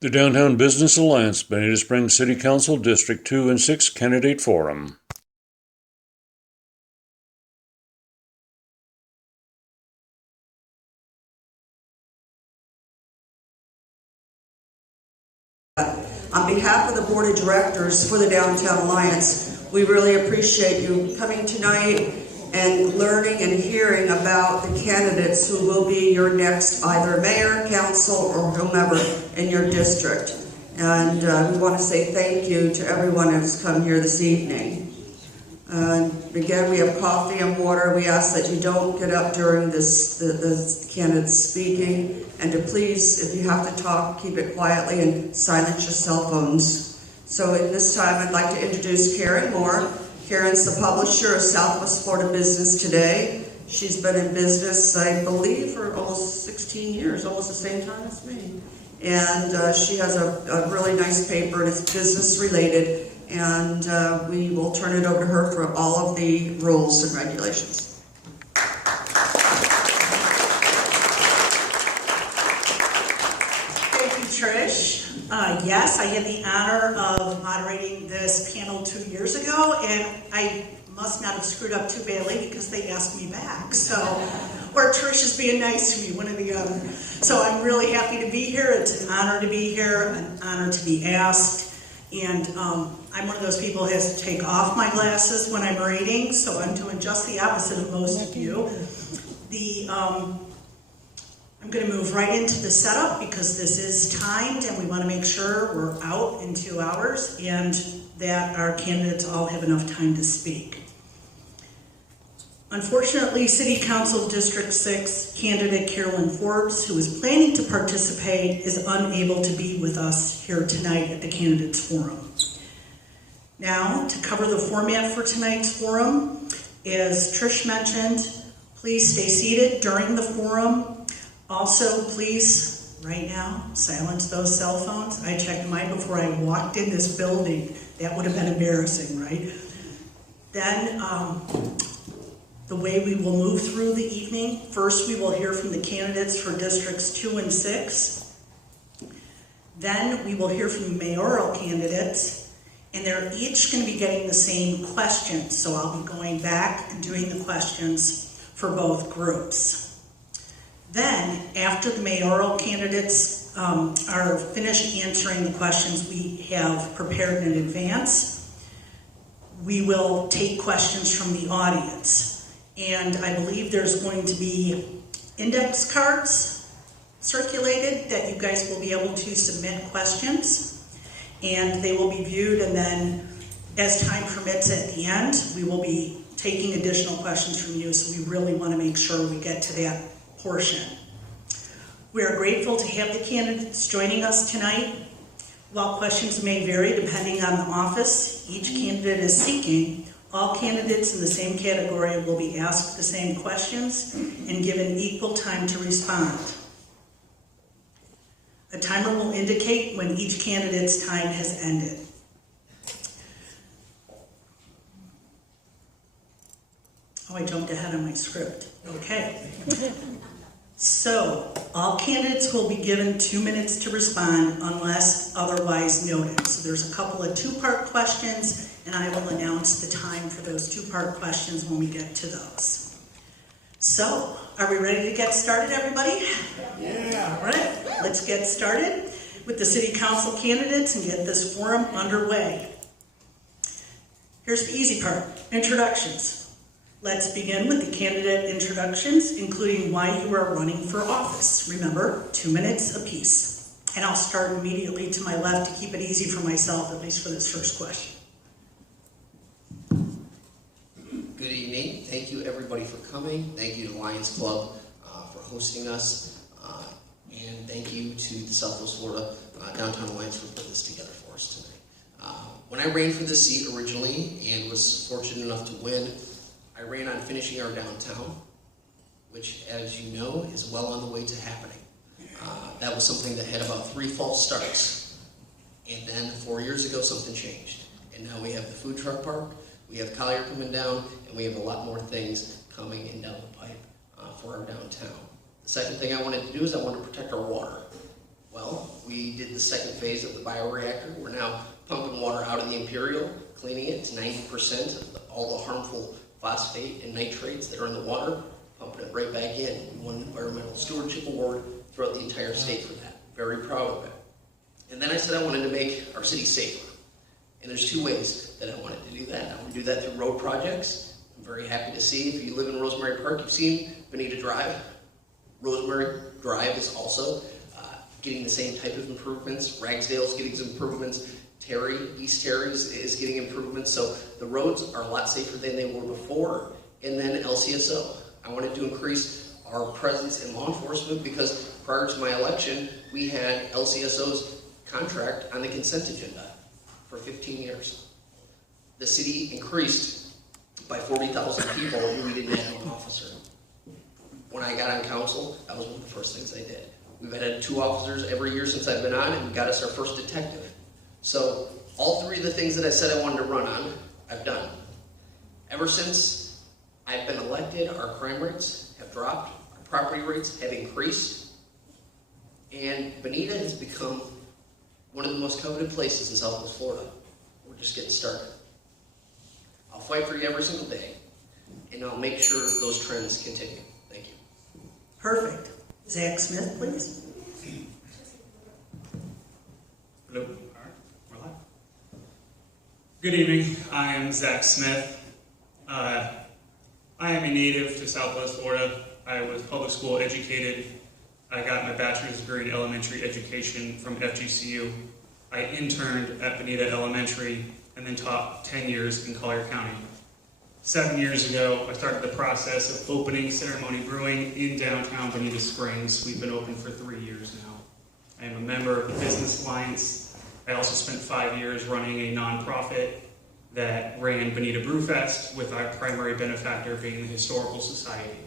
The Downtown Business Alliance Bonita Springs City Council District 2 and 6 Candidate Forum. On behalf of the Board of Directors for the Downtown Alliance, we really appreciate you coming tonight and learning and hearing about the candidates who will be your next either mayor, council, or whomever in your district. And we want to say thank you to everyone who's come here this evening. Again, we have coffee and water. We ask that you don't get up during the candidates speaking, and to please, if you have to talk, keep it quietly and silence your cell phones. So at this time, I'd like to introduce Karen Moore. Karen's the publisher of Southwest Florida Business Today. She's been in business, I believe, for almost 16 years, almost the same time as me. And she has a really nice paper, and it's business related. And we will turn it over to her for all of the rules and regulations. Thank you, Trish. Yes, I had the honor of moderating this panel 2 years ago, and I must not have screwed up too badly because they asked me back. So, or Trish is being nice to me, one or the other. So I'm really happy to be here. It's an honor to be here, an honor to be asked. And I'm one of those people who has to take off my glasses when I'm reading, so I'm doing just the opposite of most of you. I'm going to move right into the setup because this is timed and we want to make sure we're out in 2 hours and that our candidates all have enough time to speak. Unfortunately, City Council District 6 candidate Carolyn Forbes, who is planning to participate, is unable to be with us here tonight at the Candidates Forum. Now, to cover the format for tonight's forum, as Trish mentioned, please stay seated during the forum. Also, please, right now, silence those cell phones. I checked mine before I walked in this building. That would have been embarrassing, right? Then, the way we will move through the evening, first we will hear from the candidates for Districts 2 and 6. Then we will hear from the mayoral candidates, and they're each going to be getting the same questions. So I'll be going back and doing the questions for both groups. Then, after the mayoral candidates are finished answering the questions we have prepared in advance, we will take questions from the audience. And I believe there's going to be index cards circulated that you guys will be able to submit questions. And they will be viewed, and then as time permits at the end, we will be taking additional questions from you, so we really want to make sure we get to that portion. We are grateful to have the candidates joining us tonight. While questions may vary depending on the office each candidate is seeking, all candidates in the same category will be asked the same questions and given equal time to respond. A timer will indicate when each candidate's time has ended. Oh, I jumped ahead on my script. Okay. So, all candidates will be given 2 minutes to respond unless otherwise noted. So there's a couple of two-part questions, and I will announce the time for those two-part questions when we get to those. So, are we ready to get started, everybody? Yeah. All right, let's get started with the City Council candidates and get this forum underway. Here's the easy part, introductions. Let's begin with the candidate introductions, including why you are running for office. Remember, 2 minutes apiece. And I'll start immediately to my left to keep it easy for myself, at least for this first question. Good evening. Thank you everybody for coming. Thank you to Lions Club for hosting us. And thank you to the Southwest Florida Downtown Alliance for putting this together for us tonight. When I ran for this seat originally and was fortunate enough to win, I ran on finishing our downtown, which, as you know, is well on the way to happening. That was something that had about 3 false starts. And then 4 years ago, something changed. And now we have the food truck park, we have Collier coming down, and we have a lot more things coming in down the pipe for our downtown. The second thing I wanted to do is I wanted to protect our water. Well, we did the second phase of the bioreactor. We're now pumping water out of the Imperial, cleaning it to 90% of all the harmful phosphate and nitrates that are in the water, pumping it right back in. We won an Environmental Stewardship Award throughout the entire state for that. Very proud of it. And then I said I wanted to make our city safer. And there's two ways that I wanted to do that. I want to do that through road projects. I'm very happy to see, if you live in Rosemary Park, you've seen Bonita Drive. Rosemary Drive is also getting the same type of improvements. Ragsdale's getting some improvements. East Terry's is getting improvements. So the roads are a lot safer than they were before. And then LCSO. I wanted to increase our presence in law enforcement because prior to my election, we had LCSO's contract on the consent agenda for 15 years. The city increased by 40,000 people and we didn't have an officer. When I got on council, that was one of the first things I did. We've had 2 officers every year since I've been on, and we got us our first detective. So all 3 of the things that I said I wanted to run on, I've done. Ever since I've been elected, our crime rates have dropped, our property rates have increased, and Bonita has become one of the most coveted places in Southwest Florida. We're just getting started. I'll fight for you every single day, and I'll make sure those trends continue. Thank you. Perfect. Zach Smith, please. Hello. All right, we're live. Good evening. I am Zach Smith. I am a native to Southwest Florida. I was public school educated. I got my bachelor's degree in elementary education from FGCU. I interned at Bonita Elementary and then taught 10 years in Collier County. 7 years ago, I started the process of opening Ceremony Brewing in downtown Bonita Springs. We've been open for 3 years now. I am a member of the Business Alliance. I also spent 5 years running a nonprofit that ran Bonita Brewfest, with our primary benefactor being the Historical Society.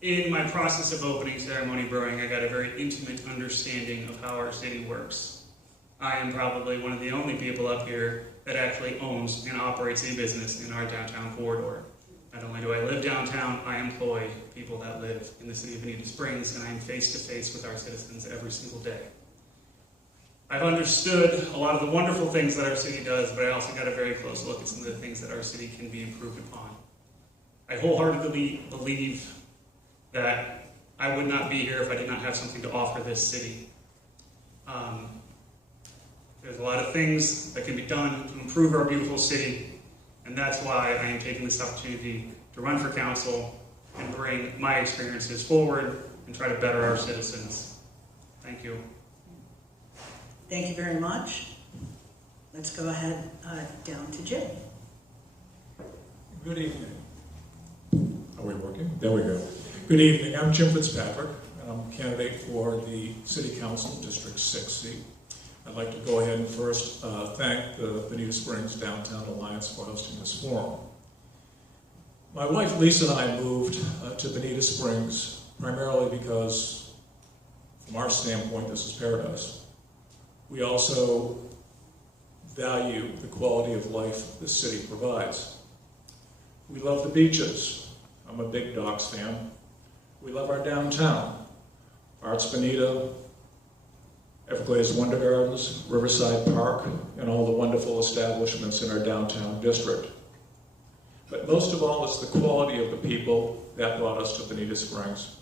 In my process of opening Ceremony Brewing, I got a very intimate understanding of how our city works. I am probably one of the only people up here that actually owns and operates a business in our downtown corridor. Not only do I live downtown, I employ people that live in the city of Bonita Springs, and I am face to face with our citizens every single day. I've understood a lot of the wonderful things that our city does, but I also got a very close look at some of the things that our city can be improved upon. I wholeheartedly believe that I would not be here if I did not have something to offer this city. There's a lot of things that can be done to improve our beautiful city, and that's why I am taking this opportunity to run for council and bring my experiences forward and try to better our citizens. Thank you. Thank you very much. Let's go ahead down to Jim. Good evening. Are we working? There we go. Good evening. I'm Jim Fitzpatrick, and I'm a candidate for the City Council District 6 seat. I'd like to go ahead and first thank the Bonita Springs Downtown Alliance for hosting this forum. My wife Lisa and I moved to Bonita Springs primarily because, from our standpoint, this is paradise. We also value the quality of life this city provides. We love the beaches. I'm a big Docks fan. We love our downtown, Arts Bonita, Everglades Wonder Gardens, Riverside Park, and all the wonderful establishments in our downtown district. But most of all, it's the quality of the people that brought us to Bonita Springs.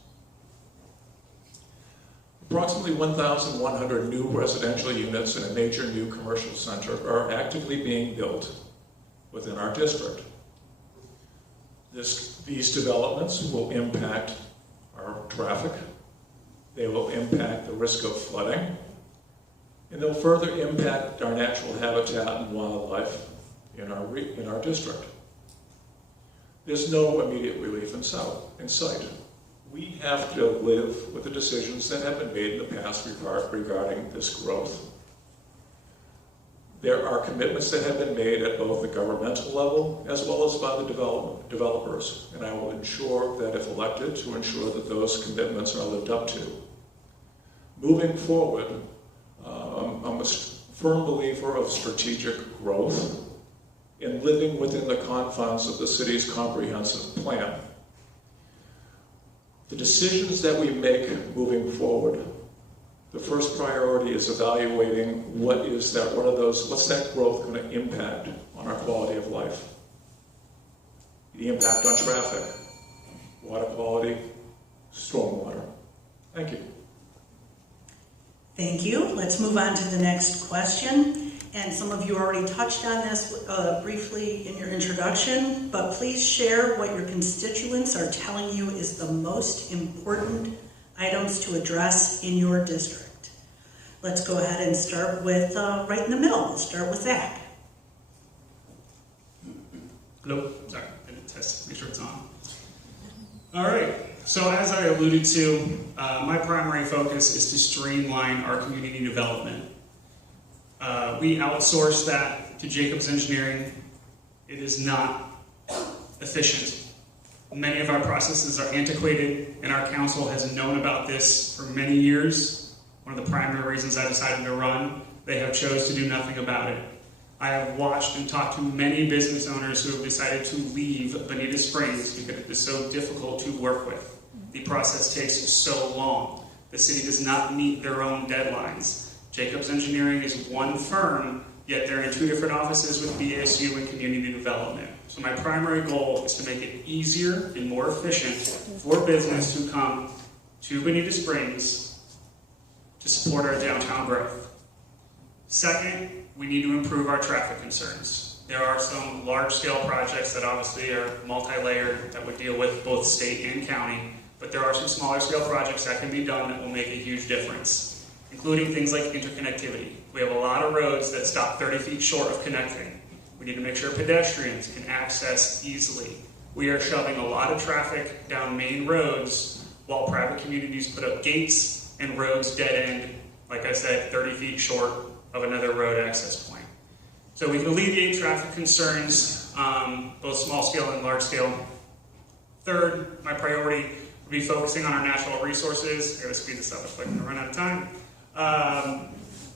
Approximately 1,100 new residential units and a major new commercial center are actively being built within our district. These developments will impact our traffic, they will impact the risk of flooding, and they'll further impact our natural habitat and wildlife in our district. There's no immediate relief in sight. We have to live with the decisions that have been made in the past regarding this growth. There are commitments that have been made at both the governmental level as well as by the developers, and I will ensure that, if elected, to ensure that those commitments are lived up to. Moving forward, I'm a firm believer of strategic growth in living within the confines of the city's comprehensive plan. The decisions that we make moving forward, the first priority is evaluating what's that growth going to impact on our quality of life. The impact on traffic, water quality, stormwater. Thank you. Thank you. Let's move on to the next question. And some of you already touched on this briefly in your introduction, but please share what your constituents are telling you is the most important items to address in your district. Let's go ahead and start with right in the middle. We'll start with Zach. Hello, sorry, I didn't test, make sure it's on. All right, so as I alluded to, my primary focus is to streamline our community development. We outsource that to Jacobs Engineering. It is not efficient. Many of our processes are antiquated, and our council has known about this for many years. One of the primary reasons I decided to run, they have chose to do nothing about it. I have watched and talked to many business owners who have decided to leave Bonita Springs because it is so difficult to work with. The process takes so long. The city does not meet their own deadlines. Jacobs Engineering is one firm, yet they're in two different offices with BSU and community development. So my primary goal is to make it easier and more efficient for business to come to Bonita Springs to support our downtown growth. Second, we need to improve our traffic concerns. There are some large-scale projects that obviously are multi-layered that would deal with both state and county, but there are some smaller-scale projects that can be done that will make a huge difference, including things like interconnectivity. We have a lot of roads that stop 30 feet short of connecting. We need to make sure pedestrians can access easily. We are shoving a lot of traffic down main roads while private communities put up gates and roads dead end, like I said, 30 feet short of another road access point. So we can alleviate traffic concerns, both small scale and large scale. Third, my priority would be focusing on our natural resources. I gotta speed this up if I'm gonna run out of time.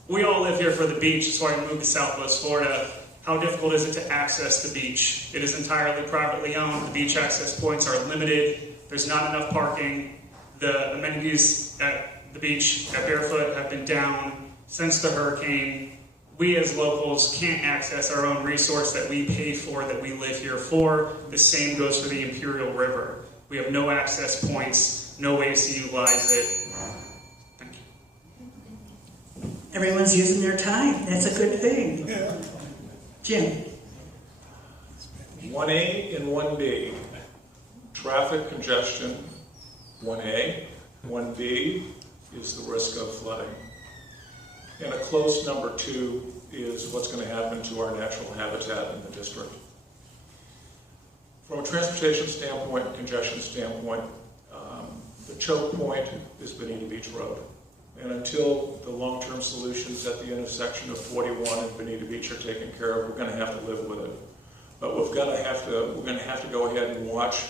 We all live here for the beach, so I moved to Southwest Florida. How difficult is it to access the beach? It is entirely privately owned. The beach access points are limited. There's not enough parking. The amenities at the beach at Barefoot have been down since the hurricane. We as locals can't access our own resource that we pay for, that we live here for. The same goes for the Imperial River. We have no access points, no ways to utilize it. Thank you. Everyone's using their time. That's a good thing. Jim. 1A and 1B, traffic congestion, 1A. 1B is the risk of flooding. And a close number 2 is what's going to happen to our natural habitat in the district. From a transportation standpoint, congestion standpoint, the choke point is Bonita Beach Road. And until the long-term solutions at the intersection of 41 and Bonita Beach are taken care of, we're going to have to live with it. But we're going to have to go ahead and watch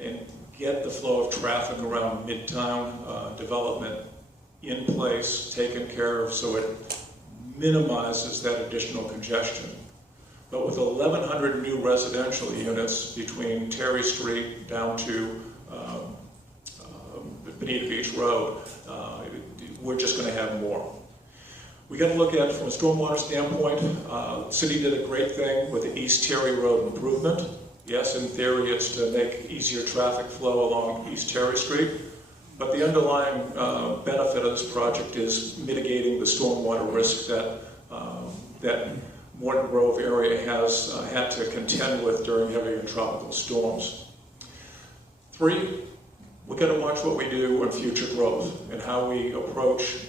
and get the flow of traffic around Midtown development in place, taken care of, so it minimizes that additional congestion. But with 1,100 new residential units between Terry Street down to Bonita Beach Road, we're just going to have more. We got to look at it from a stormwater standpoint. The city did a great thing with the East Terry Road improvement. Yes, in theory, it's to make easier traffic flow along East Terry Street. But the underlying benefit of this project is mitigating the stormwater risk that that Morton Grove area has had to contend with during heavy and tropical storms. 3, we've got to watch what we do on future growth and how we approach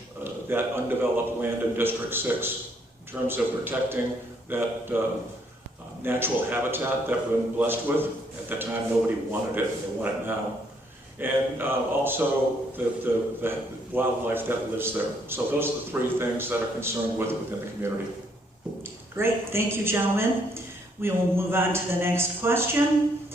that undeveloped land in District 6 in terms of protecting that natural habitat that we've been blessed with. At the time, nobody wanted it, and they want it now. And also the wildlife that lives there. So those are the 3 things that are concerned with within the community. Great, thank you, gentlemen. We will move on to the next question.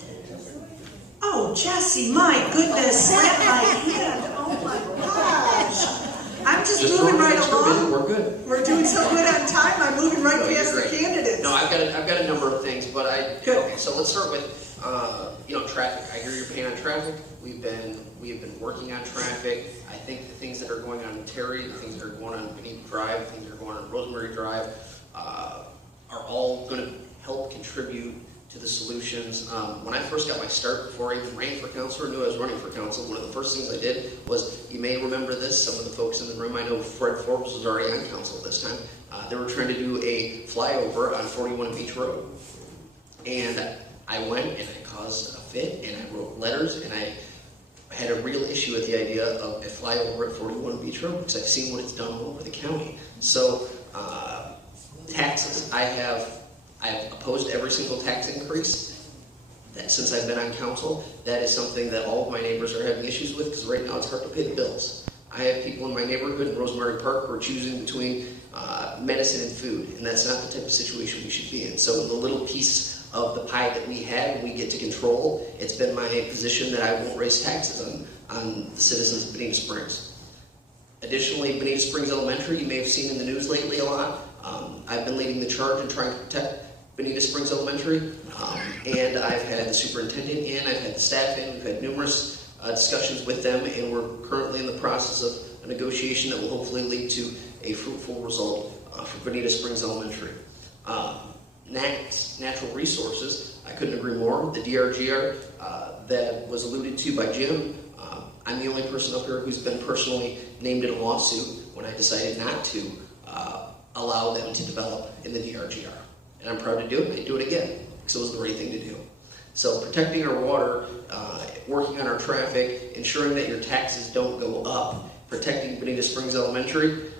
Oh, Jesse, my goodness, slap my hand. Oh my gosh. I'm just moving right along. We're good. We're doing so good on time. I'm moving right past the candidates. No, I've got a number of things, but Good. okay, so let's start with Traffic. I hear your pain on traffic. We have been working on traffic. I think the things that are going on in Terry, the things that are going on Bonita Drive, the things that are going on Rosemary Drive, are all going to help contribute to the solutions. When I first got my start, before I even ran for council or knew I was running for council, one of the first things I did was, you may remember this, some of the folks in the room, I know Fred Forbes was already on council this time. They were trying to do a flyover on 41 Beach Road. And I went and I caused a fit and I wrote letters and I had a real issue with the idea of a flyover at 41 Beach Road because I've seen what it's done all over the county. So taxes, I've opposed every single tax increase that since I've been on council. That is something that all of my neighbors are having issues with because right now it's hard to pay the bills. I have people in my neighborhood in Rosemary Park who are choosing between medicine and food, and that's not the type of situation we should be in. So in the little piece of the pie that we had, we get to control, it's been my position that I won't raise taxes on the citizens of Bonita Springs. Additionally, Bonita Springs Elementary, you may have seen in the news lately a lot. I've been leading the charge in trying to protect Bonita Springs Elementary, and I've had the superintendent in, I've had the staff in, we've had numerous discussions with them, and we're currently in the process of a negotiation that will hopefully lead to a fruitful result for Bonita Springs Elementary. Natural resources, I couldn't agree more. The DRGR that was alluded to by Jim, I'm the only person up here who's been personally named in a lawsuit when I decided not to allow them to develop in the DRGR. And I'm proud to do it, and I do it again, because it was the right thing to do. So protecting our water, working on our traffic, ensuring that your taxes don't go up, protecting Bonita Springs Elementary,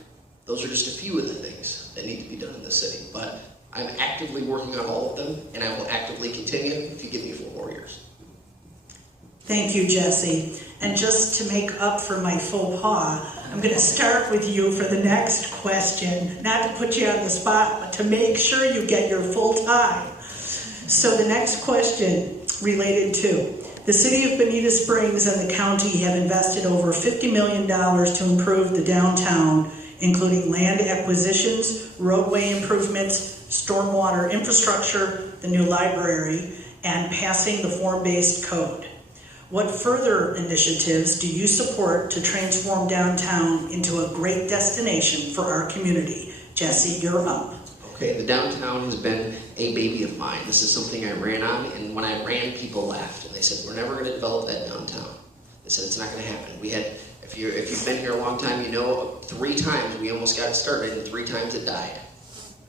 those are just a few of the things that need to be done in the city. But I'm actively working on all of them, and I will actively continue if you give me 4 more years. Thank you, Jesse. And just to make up for my faux pas, I'm going to start with you for the next question, not to put you on the spot, but to make sure you get your full time. So the next question related to, the City of Bonita Springs and the county have invested over $50 million to improve the downtown, including land acquisitions, roadway improvements, stormwater infrastructure, the new library, and passing the form-based code. What further initiatives do you support to transform downtown into a great destination for our community? Jesse, you're up. Okay, the downtown has been a baby of mine. This is something I ran on, and when I ran, people laughed, and they said, we're never going to develop that downtown. They said, it's not going to happen. We had, if you've been here a long time, you know 3 times we almost got it started, and 3 times it died.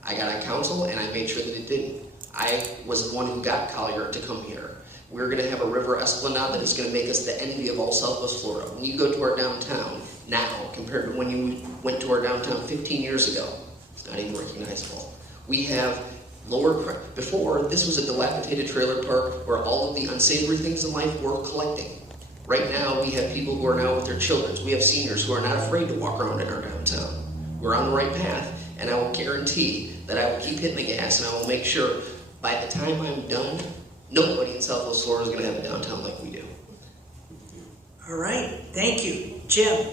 I got on council, and I made sure that it didn't. I was the one who got Collier to come here. We're going to have a river esplanade that is going to make us the envy of all Southwest Florida. When you go to our downtown now, compared to when you went to our downtown 15 years ago, it's not even recognizable. We have lower crime. Before, this was a dilapidated trailer park where all of the unsavory things in life were collecting. Right now, we have people who are now with their children. We have seniors who are not afraid to walk around in our downtown. We're on the right path, and I will guarantee that I will keep hitting the gas, and I will make sure by the time I'm done, nobody in Southwest Florida is going to have a downtown like we do. All right, thank you. Jim.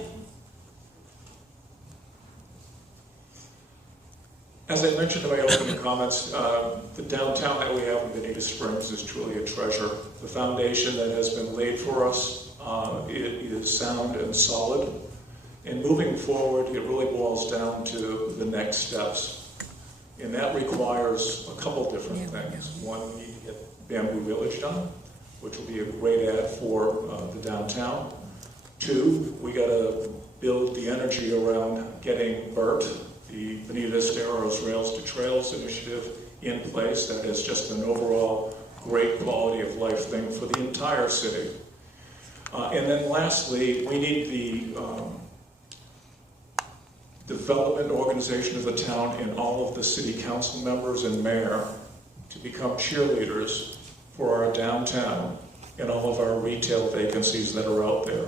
As I mentioned in my opening comments, the downtown that we have in Bonita Springs is truly a treasure. The foundation that has been laid for us it is sound and solid. And moving forward, it really boils down to the next steps. And that requires a couple different things. One, we need to get Bamboo Village done, which will be a great add for the downtown. 2, we got to build the energy around getting BERT, the Bonita Esteros Rails to Trails initiative, in place. That is just an overall great quality of life thing for the entire city. And then lastly, we need the development organization of the town and all of the city council members and mayor to become cheerleaders for our downtown and all of our retail vacancies that are out there.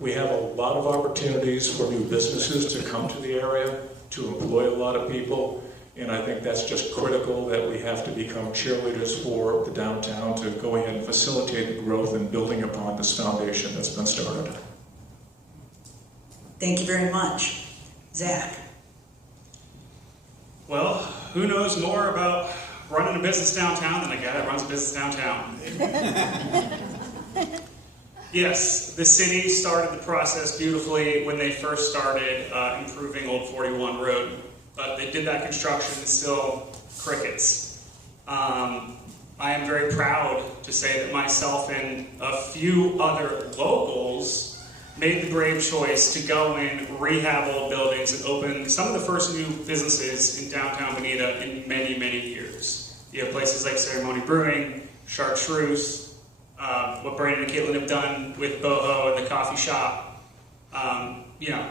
We have a lot of opportunities for new businesses to come to the area, to employ a lot of people, and I think that's just critical that we have to become cheerleaders for the downtown to go ahead and facilitate the growth and building upon this foundation that's been started. Thank you very much. Zach. Well, who knows more about running a business downtown than a guy that runs a business downtown. Yes, the city started the process beautifully when they first started improving Old 41 Road, but they did that construction and still crickets. I am very proud to say that myself and a few other locals made the brave choice to go in, rehab old buildings, and open some of the first new businesses in downtown Bonita in many, many years. You have places like Ceremony Brewing, Chartreuse, what Brandon and Caitlin have done with Boho and the coffee shop. You know,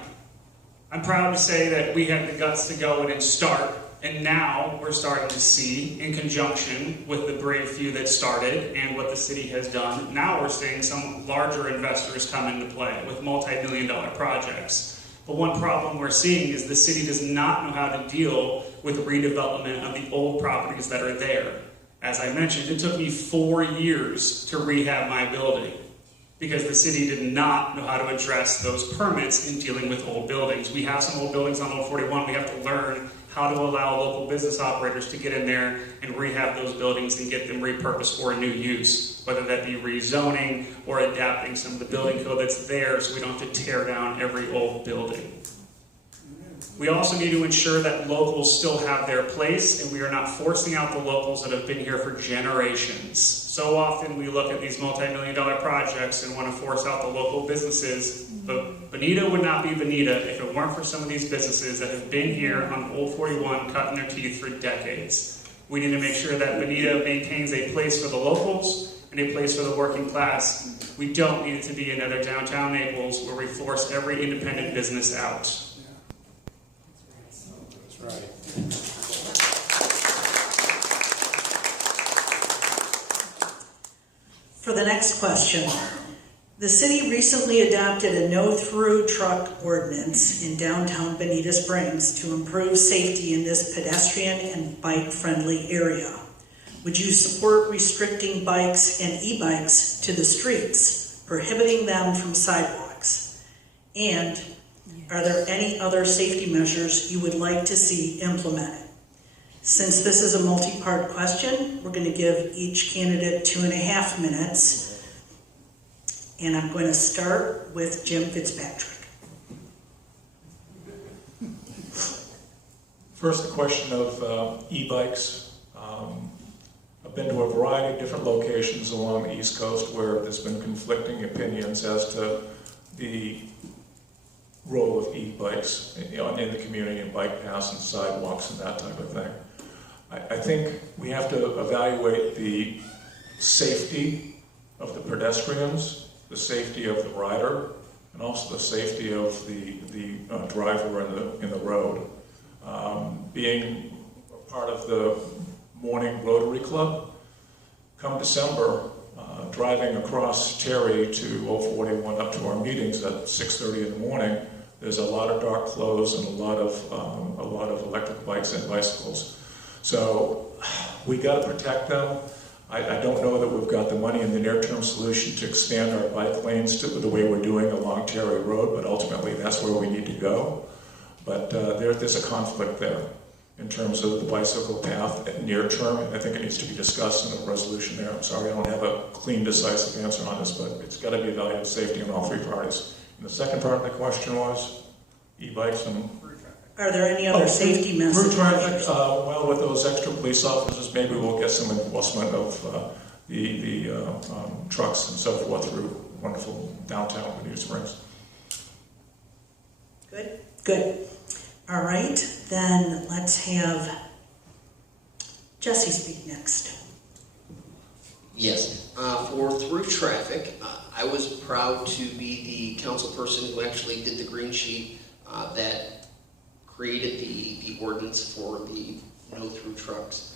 I'm proud to say that we had the guts to go in and start, and now we're starting to see, in conjunction with the brave few that started and what the city has done, now we're seeing some larger investors come into play with multi-million-dollar projects. But one problem we're seeing is the city does not know how to deal with redevelopment of the old properties that are there. As I mentioned, it took me 4 years to rehab my building because the city did not know how to address those permits in dealing with old buildings. We have some old buildings on Old 41. We have to learn how to allow local business operators to get in there and rehab those buildings and get them repurposed for a new use, whether that be rezoning or adapting some of the building code that's there so we don't have to tear down every old building. We also need to ensure that locals still have their place, and we are not forcing out the locals that have been here for generations. So often we look at these multi-million-dollar projects and want to force out the local businesses, but Bonita would not be Bonita if it weren't for some of these businesses that have been here on Old 41 cutting their teeth for decades. We need to make sure that Bonita maintains a place for the locals and a place for the working class. We don't need it to be another downtown Naples where we force every independent business out. Right. For the next question, the city recently adopted a no-through truck ordinance in downtown Bonita Springs to improve safety in this pedestrian and bike-friendly area. Would you support restricting bikes and e-bikes to the streets, prohibiting them from sidewalks? And are there any other safety measures you would like to see implemented? Since this is a multi-part question, we're going to give each candidate 2.5 minutes. And I'm going to start with Jim Fitzpatrick. First, the question of e-bikes. I've been to a variety of different locations along the East Coast where there's been conflicting opinions as to the role of e-bikes in the community and bike paths and sidewalks and that type of thing. I think we have to evaluate the safety of the pedestrians, the safety of the rider, and also the safety of the driver in the road. Being part of the morning Rotary Club, come December, driving across Terry to Old 41 up to our meetings at 6:30 in the morning, there's a lot of dark clothes and a lot of electric bikes and bicycles. So we got to protect them. I don't know that we've got the money in the near-term solution to expand our bike lanes to the way we're doing along Terry Road, but ultimately that's where we need to go. But there's a conflict there in terms of the bicycle path near term. I think it needs to be discussed in a resolution there. I'm sorry I don't have a clean, decisive answer on this, but it's got to be evaluated safety on all three parties. And the second part of the question was e-bikes and... Are there any other safety messages? Through traffic, well, with those extra police officers, maybe we'll get some enforcement of the trucks and so forth through wonderful downtown Bonita Springs. Good, good. All right, then let's have Jesse speak next. Yes, for through traffic, I was proud to be the council person who actually did the green sheet that created the ordinance for the no through trucks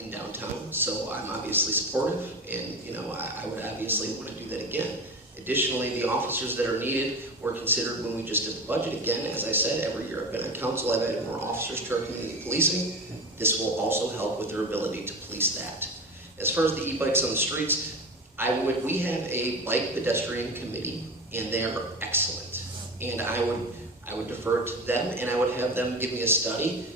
in downtown. So I'm obviously supportive, and I would obviously want to do that again. Additionally, the officers that are needed were considered when we just did the budget. Again, as I said, every year I've been on council, I've added more officers to our community policing. This will also help with their ability to police that. As far as the e-bikes on the streets, we have a bike pedestrian committee, and they are excellent. And I would defer to them, and I would have them give me a study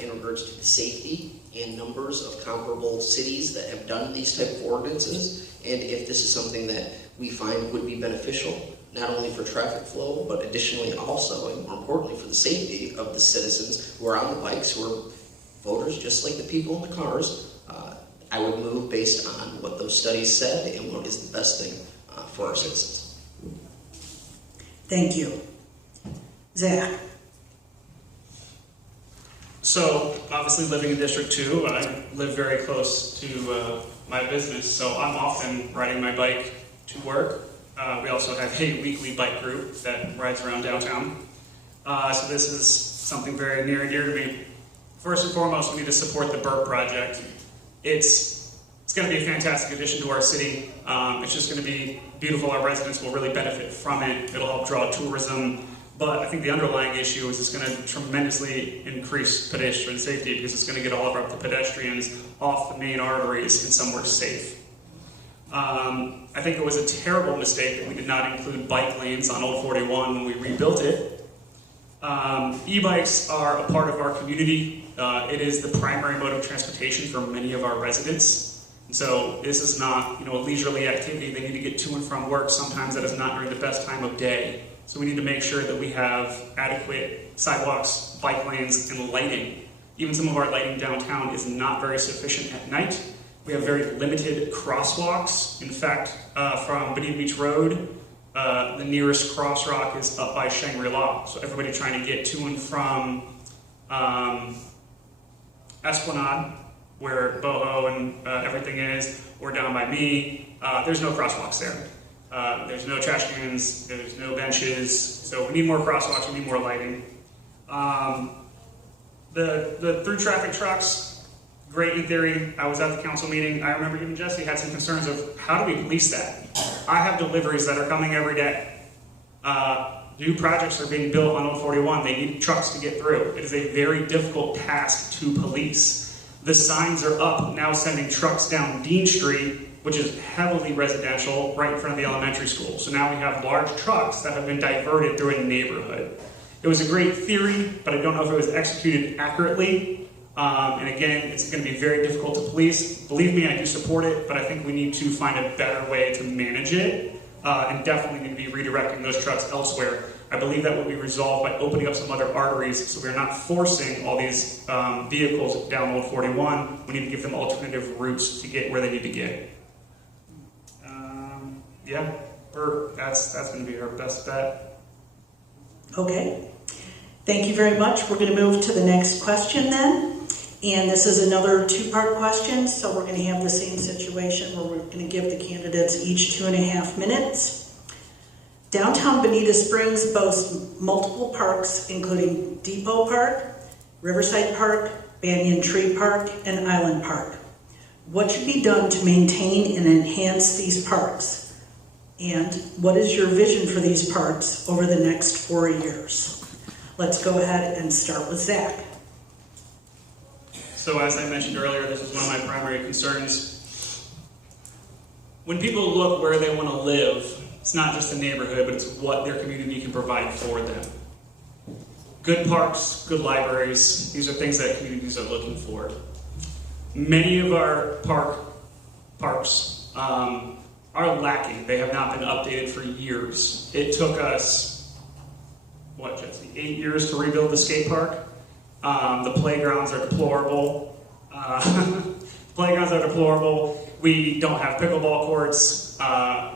in regards to the safety and numbers of comparable cities that have done these type of ordinances, and if this is something that we find would be beneficial, not only for traffic flow, but additionally also, and more importantly, for the safety of the citizens who are on the bikes, who are voters just like the people in the cars. I would move based on what those studies said and what is the best thing for our citizens. Thank you. Zach? So, obviously living in District 2, I live very close to my business, so I'm often riding my bike to work. We also have a weekly bike group that rides around downtown. So this is something very near and dear to me. First and foremost, we need to support the Burke project. It's going to be a fantastic addition to our city. It's just going to be beautiful. Our residents will really benefit from it. It'll help draw tourism. But I think the underlying issue is it's going to tremendously increase pedestrian safety because it's going to get all of the pedestrians off the main arteries and somewhere safe. I think it was a terrible mistake that we did not include bike lanes on Old 41 when we rebuilt it. E-bikes are a part of our community. It is the primary mode of transportation for many of our residents. And so this is not, a leisurely activity. They need to get to and from work. Sometimes that is not during the best time of day. So we need to make sure that we have adequate sidewalks, bike lanes, and lighting. Even some of our lighting downtown is not very sufficient at night. We have very limited crosswalks. In fact, from Bonita Beach Road, the nearest crosswalk is up by Shangri-La. So everybody trying to get to and from Esplanade, where Boho and everything is, or down by me, there's no crosswalks there. There's no trash cans, there's no benches, so we need more crosswalks, we need more lighting. The through traffic trucks, great in theory. I was at the council meeting. I remember even Jesse had some concerns of how do we police that? I have deliveries that are coming every day. New projects are being built on Old 41. They need trucks to get through. It is a very difficult task to police. The signs are up now sending trucks down Dean Street, which is heavily residential, right in front of the elementary school. So now we have large trucks that have been diverted through a neighborhood. It was a great theory, but I don't know if it was executed accurately. And again, it's going to be very difficult to police. Believe me, I do support it, but I think we need to find a better way to manage it, and definitely need to be redirecting those trucks elsewhere. I believe that will be resolved by opening up some other arteries, so we're not forcing all these vehicles down Old 41. We need to give them alternative routes to get where they need to get. Yeah, that's going to be our best bet. Okay. Thank you very much. We're going to move to the next question then. And this is another two-part question, so we're going to have the same situation where we're going to give the candidates each 2.5 minutes. Downtown Bonita Springs boasts multiple parks, including Depot Park, Riverside Park, Banyan Tree Park, and Island Park. What should be done to maintain and enhance these parks? And what is your vision for these parks over the next 4 years? Let's go ahead and start with Zach. So as I mentioned earlier, this is one of my primary concerns. When people look where they want to live, it's not just the neighborhood, but it's what their community can provide for them. Good parks, good libraries, these are things that communities are looking for. Many of our parks are lacking. They have not been updated for years. It took us, what, Jesse, 8 years to rebuild the skate park. The playgrounds are deplorable. We don't have pickleball courts.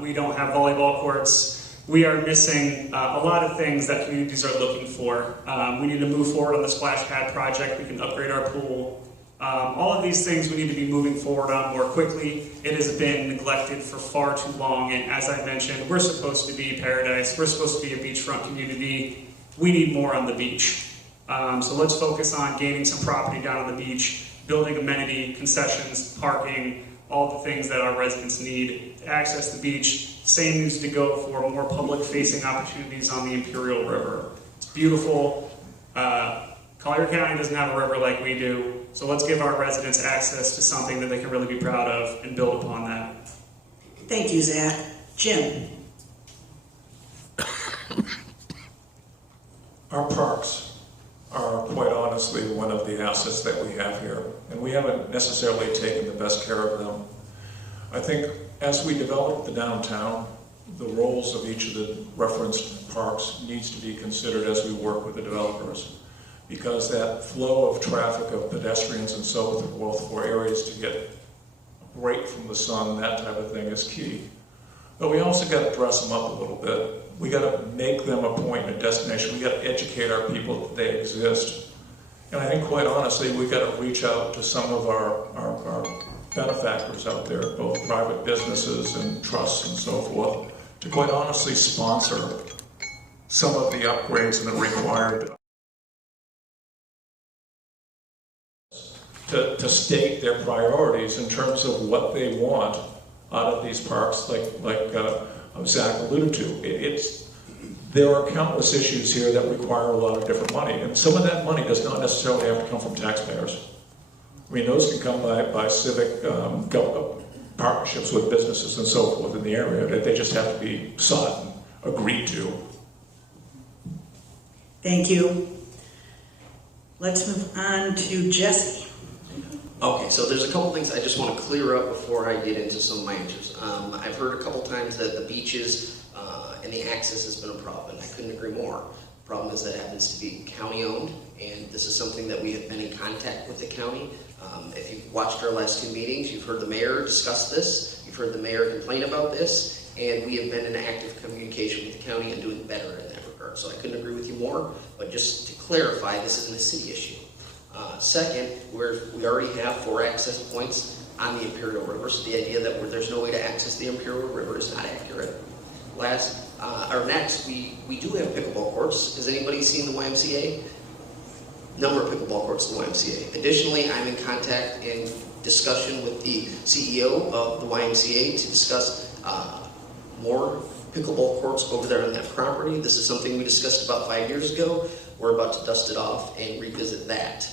We don't have volleyball courts. We are missing a lot of things that communities are looking for. We need to move forward on the splash pad project. We can upgrade our pool. All of these things we need to be moving forward on more quickly. It has been neglected for far too long, and as I mentioned, we're supposed to be paradise. We're supposed to be a beachfront community. We need more on the beach. So let's focus on gaining some property down on the beach, building amenity, concessions, parking, all the things that our residents need to access the beach. Same needs to go for more public-facing opportunities on the Imperial River. It's beautiful. Collier County doesn't have a river like we do, so let's give our residents access to something that they can really be proud of and build upon that. Thank you, Zach. Jim. Our parks are, quite honestly, honestly one of the assets that we have here, and we haven't necessarily taken the best care of them. I think as we develop the downtown, the roles of each of the referenced parks needs to be considered as we work with the developers, because that flow of traffic of pedestrians and so forth for areas to get a break from the sun, that type of thing is key. But we also got to dress them up a little bit. We got to make them a point and a destination. We got to educate our people that they exist. And I think, quite honestly, we got to reach out to some of our benefactors out there, both private businesses and trusts and so forth, to quite honestly sponsor some of the upgrades and the required to state their priorities in terms of what they want out of these parks, like Zach alluded to. There are countless issues here that require a lot of different money, and some of that money does not necessarily have to come from taxpayers. I mean, those can come by civic partnerships with businesses and so forth in the area. They just have to be sought and agreed to. Thank you. Let's move on to Jesse. Okay, so there's a couple things I just want to clear up before I get into some of my answers. I've heard a couple times that the beaches and the access has been a problem, and I couldn't agree more. The problem is that it happens to be county-owned, and this is something that we have been in contact with the county. If you've watched our last two meetings, you've heard the mayor discuss this, you've heard the mayor complain about this, and we have been in active communication with the county and doing better in that regard. So I couldn't agree with you more, but just to clarify, this isn't a city issue. Second, we already have 4 access points on the Imperial River, so the idea that there's no way to access the Imperial River is not accurate. Next, we do have pickleball courts. Has anybody seen the YMCA? Number of pickleball courts in the YMCA. Additionally, I'm in contact and discussion with the CEO of the YMCA to discuss more pickleball courts over there on that property. This is something we discussed about 5 years ago. We're about to dust it off and revisit that.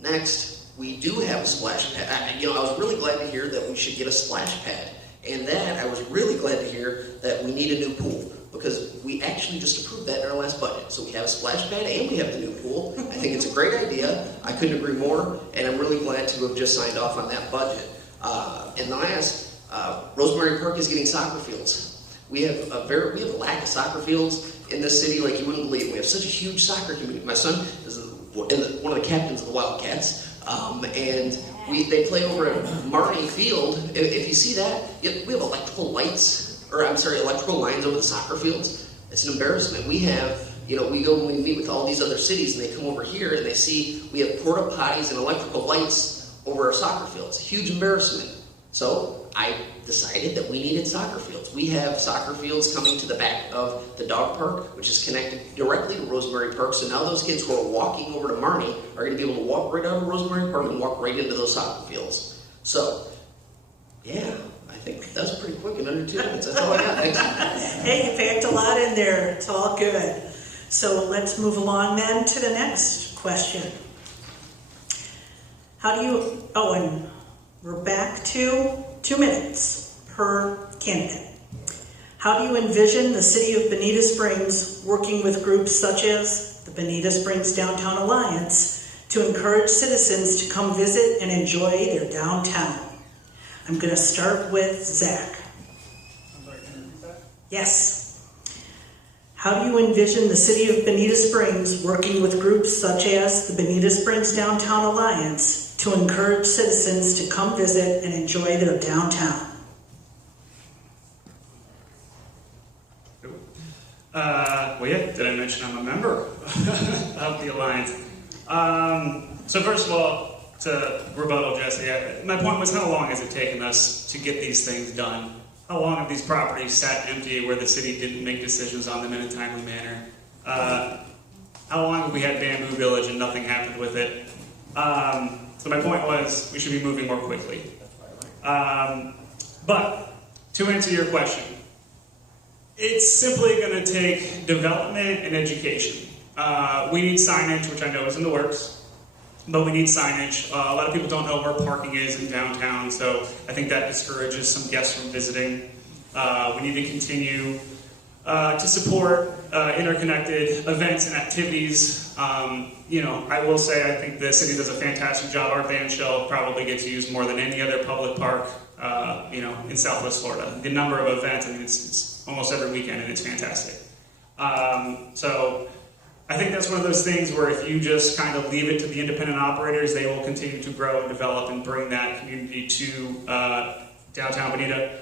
Next, we do have a splash pad. I was really glad to hear that we should get a splash pad. And that, I was really glad to hear that we need a new pool, because we actually just approved that in our last budget. So we have a splash pad and we have the new pool. I think it's a great idea. I couldn't agree more, and I'm really glad to have just signed off on that budget. And the last, Rosemary Park is getting soccer fields. We have a lack of soccer fields in this city like you wouldn't believe. We have such a huge soccer community. My son is one of the captains of the Wildcats, and they play over at Marnie Field. If you see that, we have electrical lines over the soccer fields. It's an embarrassment. We have, we go when we meet with all these other cities, and they come over here and they see we have porta potties and electrical lights over our soccer fields. Huge embarrassment. So I decided that we needed soccer fields. We have soccer fields coming to the back of the dog park, which is connected directly to Rosemary Park. So now those kids who are walking over to Marnie are going to be able to walk right out of Rosemary Park and walk right into those soccer fields. So, yeah, I think that's pretty quick, in under 2 minutes. That's all I got. Thanks. Hey, you packed a lot in there. It's all good. So let's move along then to the next question. And we're back to 2 minutes per candidate. How do you envision the City of Bonita Springs working with groups such as the Bonita Springs Downtown Alliance to encourage citizens to come visit and enjoy their downtown? I'm going to start with Zach. I'm sorry, can you repeat that? Yes. How do you envision the City of Bonita Springs working with groups such as the Bonita Springs Downtown Alliance to encourage citizens to come visit and enjoy their downtown? Did I mention I'm a member of the Alliance? So first of all, to rebuttal Jesse, my point was, how long has it taken us to get these things done? How long have these properties sat empty where the city didn't make decisions on them in a timely manner? How long have we had Bamboo Village and nothing happened with it? So my point was, we should be moving more quickly. But to answer your question, it's simply going to take development and education. We need signage, which I know is in the works, but we need signage. A lot of people don't know where parking is in downtown, so I think that discourages some guests from visiting. We need to continue to support interconnected events and activities. I will say I think the city does a fantastic job. Our band shell probably gets used more than any other public park, in Southwest Florida. The number of events, it's almost every weekend, and it's fantastic. So I think that's one of those things where if you just kind of leave it to the independent operators, they will continue to grow and develop and bring that community to downtown Bonita.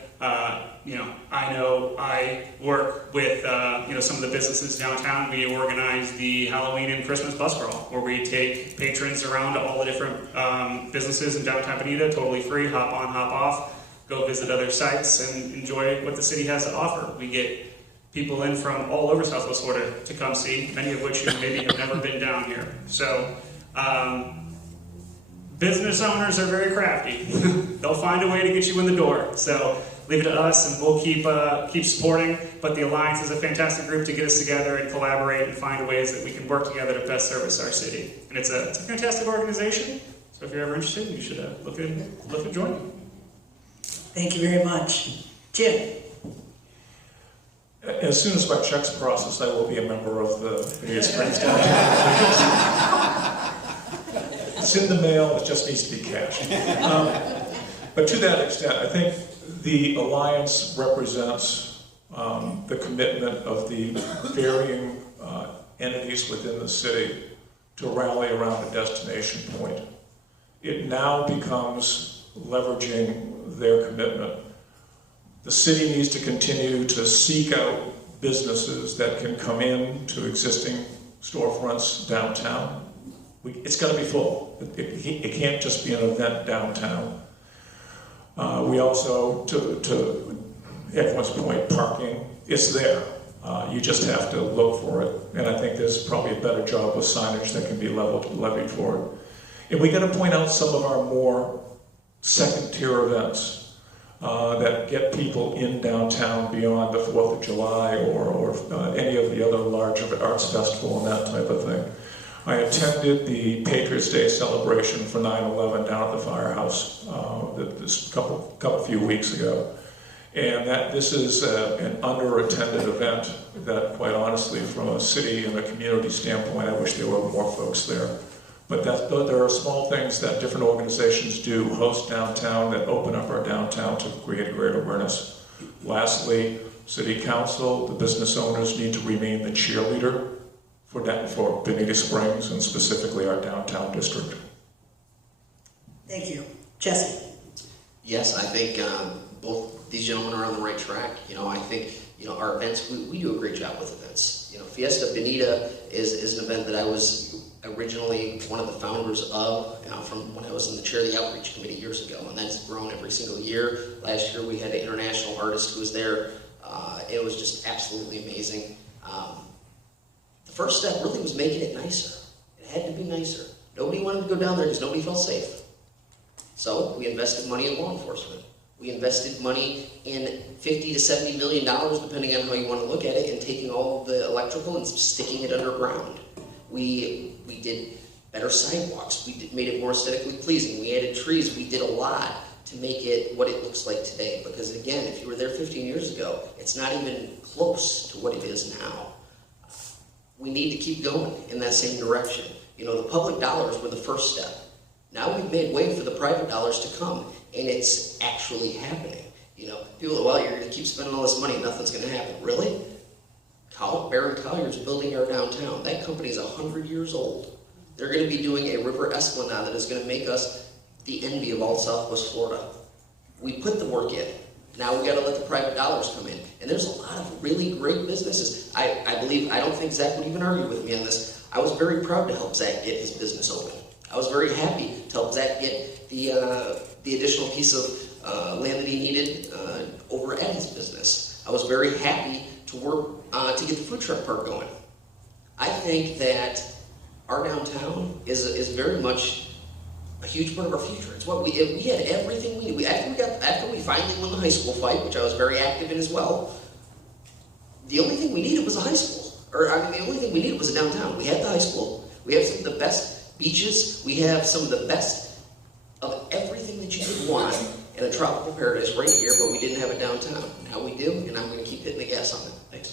I know I work with, some of the businesses downtown. We organize the Halloween and Christmas bus crawl, where we take patrons around to all the different businesses in downtown Bonita, totally free, hop on, hop off, go visit other sites and enjoy what the city has to offer. We get people in from all over Southwest Florida to come see, many of which maybe have never been down here. So, business owners are very crafty. They'll find a way to get you in the door. So leave it to us, and we'll keep supporting. But the Alliance is a fantastic group to get us together and collaborate and find ways that we can work together to best service our city. And it's a fantastic organization. So if you're ever interested, you should look at joining. Thank you very much. Jim? As soon as my check's processed, I will be a member of the Bonita Springs Downtown. It's in the mail, it just needs to be cashed. But to that extent, I think the Alliance represents the commitment of the varying entities within the city to rally around a destination point. It now becomes leveraging their commitment. The city needs to continue to seek out businesses that can come in to existing storefronts downtown. It's got to be full. It can't just be an event downtown. We also, to everyone's point, parking, it's there. You just have to look for it. And I think there's probably a better job with signage that can be levied for it. And we got to point out some of our more second-tier events that get people in downtown beyond the 4th of July or any of the other large arts festival and that type of thing. I attended the Patriots Day celebration for 9/11 down at the firehouse this few weeks ago. And this is an under-attended event that, quite honestly, from a city and a community standpoint, I wish there were more folks there. But there are small things that different organizations do, host downtown, that open up our downtown to create greater awareness. Lastly, City Council, the business owners need to remain the cheerleader for Bonita Springs and specifically our downtown district. Thank you. Jesse? Yes, I think both these gentlemen are on the right track. I think, our events, we do a great job with events. Fiesta Bonita is an event that I was originally one of the founders of, from when I was in the chair of the outreach committee years ago, and that's grown every single year. Last year we had an international artist who was there. It was just absolutely amazing. The first step really was making it nicer. It had to be nicer. Nobody wanted to go down there because nobody felt safe. So we invested money in law enforcement. We invested money in $50 to $70 million, depending on how you want to look at it, and taking all of the electrical and sticking it underground. We did better sidewalks. We made it more aesthetically pleasing. We added trees. We did a lot to make it what it looks like today. Because again, if you were there 15 years ago, it's not even close to what it is now. We need to keep going in that same direction. The public dollars were the first step. Now we've made way for the private dollars to come, and it's actually happening. People are, well, you're going to keep spending all this money, nothing's going to happen. Really? Baron Collier's building our downtown. That company's 100 years old. They're going to be doing a river esplanade that is going to make us the envy of all Southwest Florida. We put the work in. Now we got to let the private dollars come in. And there's a lot of really great businesses. I don't think Zach would even argue with me on this. I was very proud to help Zach get his business open. I was very happy to help Zach get the additional piece of land that he needed over at his business. I was very happy to work to get the food truck park going. I think that our downtown is very much a huge part of our future. It's what we had everything we needed. After we finally won the high school fight, which I was very active in as well. The only thing we needed was a high school, the only thing we needed was a downtown. We had the high school. We have some of the best beaches. We have some of the best of everything that you could want in a tropical paradise right here, but we didn't have it downtown. Now we do, and I'm going to keep hitting the gas on it. Thanks.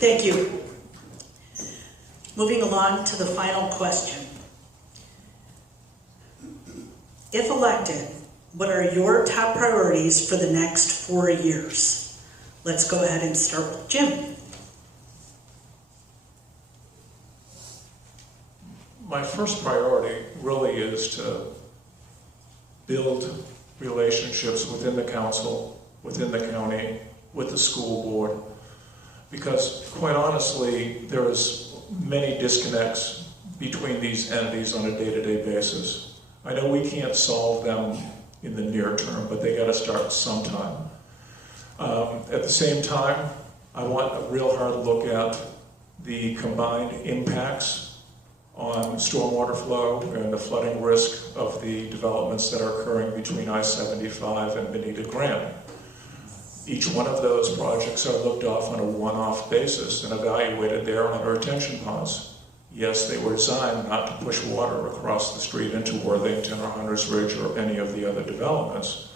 Thank you. Moving along to the final question. If elected, what are your top priorities for the next 4 years? Let's go ahead and start with Jim. My first priority really is to build relationships within the council, within the county, with the school board, because quite honestly, there is many disconnects between these entities on a day-to-day basis. I know we can't solve them in the near term, but they got to start sometime. At the same time, I want a real hard look at the combined impacts on stormwater flow and the flooding risk of the developments that are occurring between I-75 and Bonita Grant. Each one of those projects are looked off on a one-off basis and evaluated there on our retention ponds. Yes, they were designed not to push water across the street into Worthington or Hunters Ridge or any of the other developments,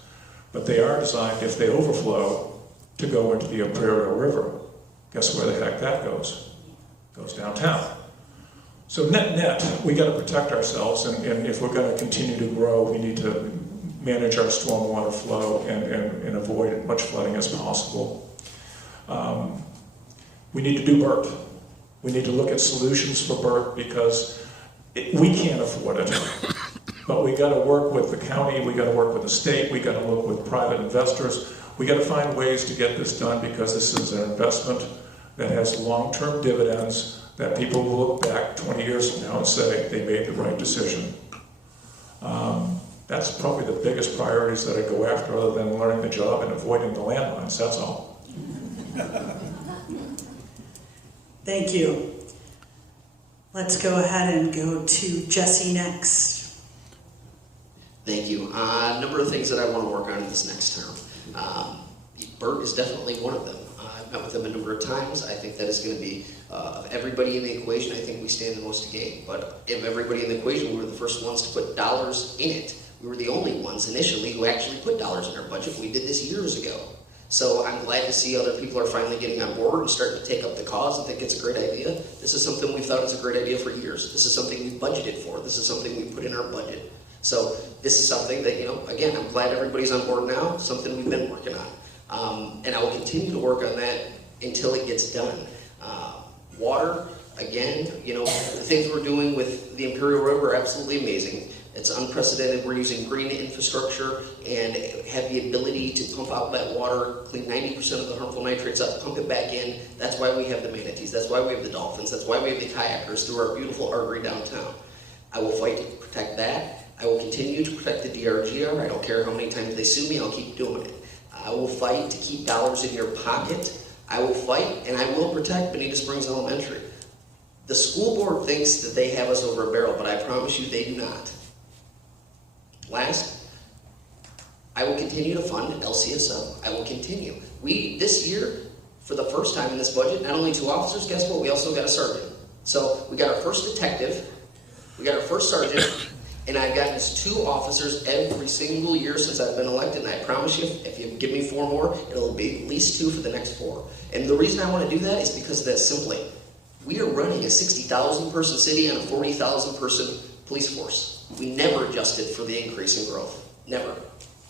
but they are designed, if they overflow, to go into the Imperial River. Guess where the heck that goes? It goes downtown. So net, we got to protect ourselves, and if we're going to continue to grow, we need to manage our stormwater flow and avoid as much flooding as possible. We need to do BERT. We need to look at solutions for BERT because we can't afford it. But we got to work with the county, we got to work with the state, we got to work with private investors. We got to find ways to get this done because this is an investment that has long-term dividends that people will look back 20 years from now and say they made the right decision. That's probably the biggest priorities that I go after, other than learning the job and avoiding the landmines, that's all. Thank you. Let's go ahead and go to Jesse next. Thank you. A number of things that I want to work on in this next term. BERT is definitely one of them. I've met with them a number of times. I think that is going to be, of everybody in the equation, I think we stand the most to gain. But of everybody in the equation, we were the first ones to put dollars in it. We were the only ones initially who actually put dollars in our budget. We did this years ago. So I'm glad to see other people are finally getting on board and starting to take up the cause and think it's a great idea. This is something we've thought is a great idea for years. This is something we've budgeted for. This is something we put in our budget. So this is something that, again, I'm glad everybody's on board now, something we've been working on. And I will continue to work on that until it gets done. Water, again, the things we're doing with the Imperial River are absolutely amazing. It's unprecedented. We're using green infrastructure and have the ability to pump out that water, clean 90% of the harmful nitrates up, pump it back in. That's why we have the manatees. That's why we have the dolphins. That's why we have the kayakers through our beautiful artery downtown. I will fight to protect that. I will continue to protect the DRGR. I don't care how many times they sue me, I'll keep doing it. I will fight to keep dollars in your pocket. I will fight and I will protect Bonita Springs Elementary. The school board thinks that they have us over a barrel, but I promise you they do not. Last, I will continue to fund LCSO. I will continue. This year, for the first time in this budget, not only 2 officers, guess what? We also got a sergeant. So we got our first detective, we got our first sergeant, and I've gotten us 2 officers every single year since I've been elected, and I promise you, if you give me 4 more, it'll be at least 2 for the next 4. And the reason I want to do that is because of that simply. We are running a 60,000 person city and a 40,000 person police force. We never adjusted for the increase in growth. Never.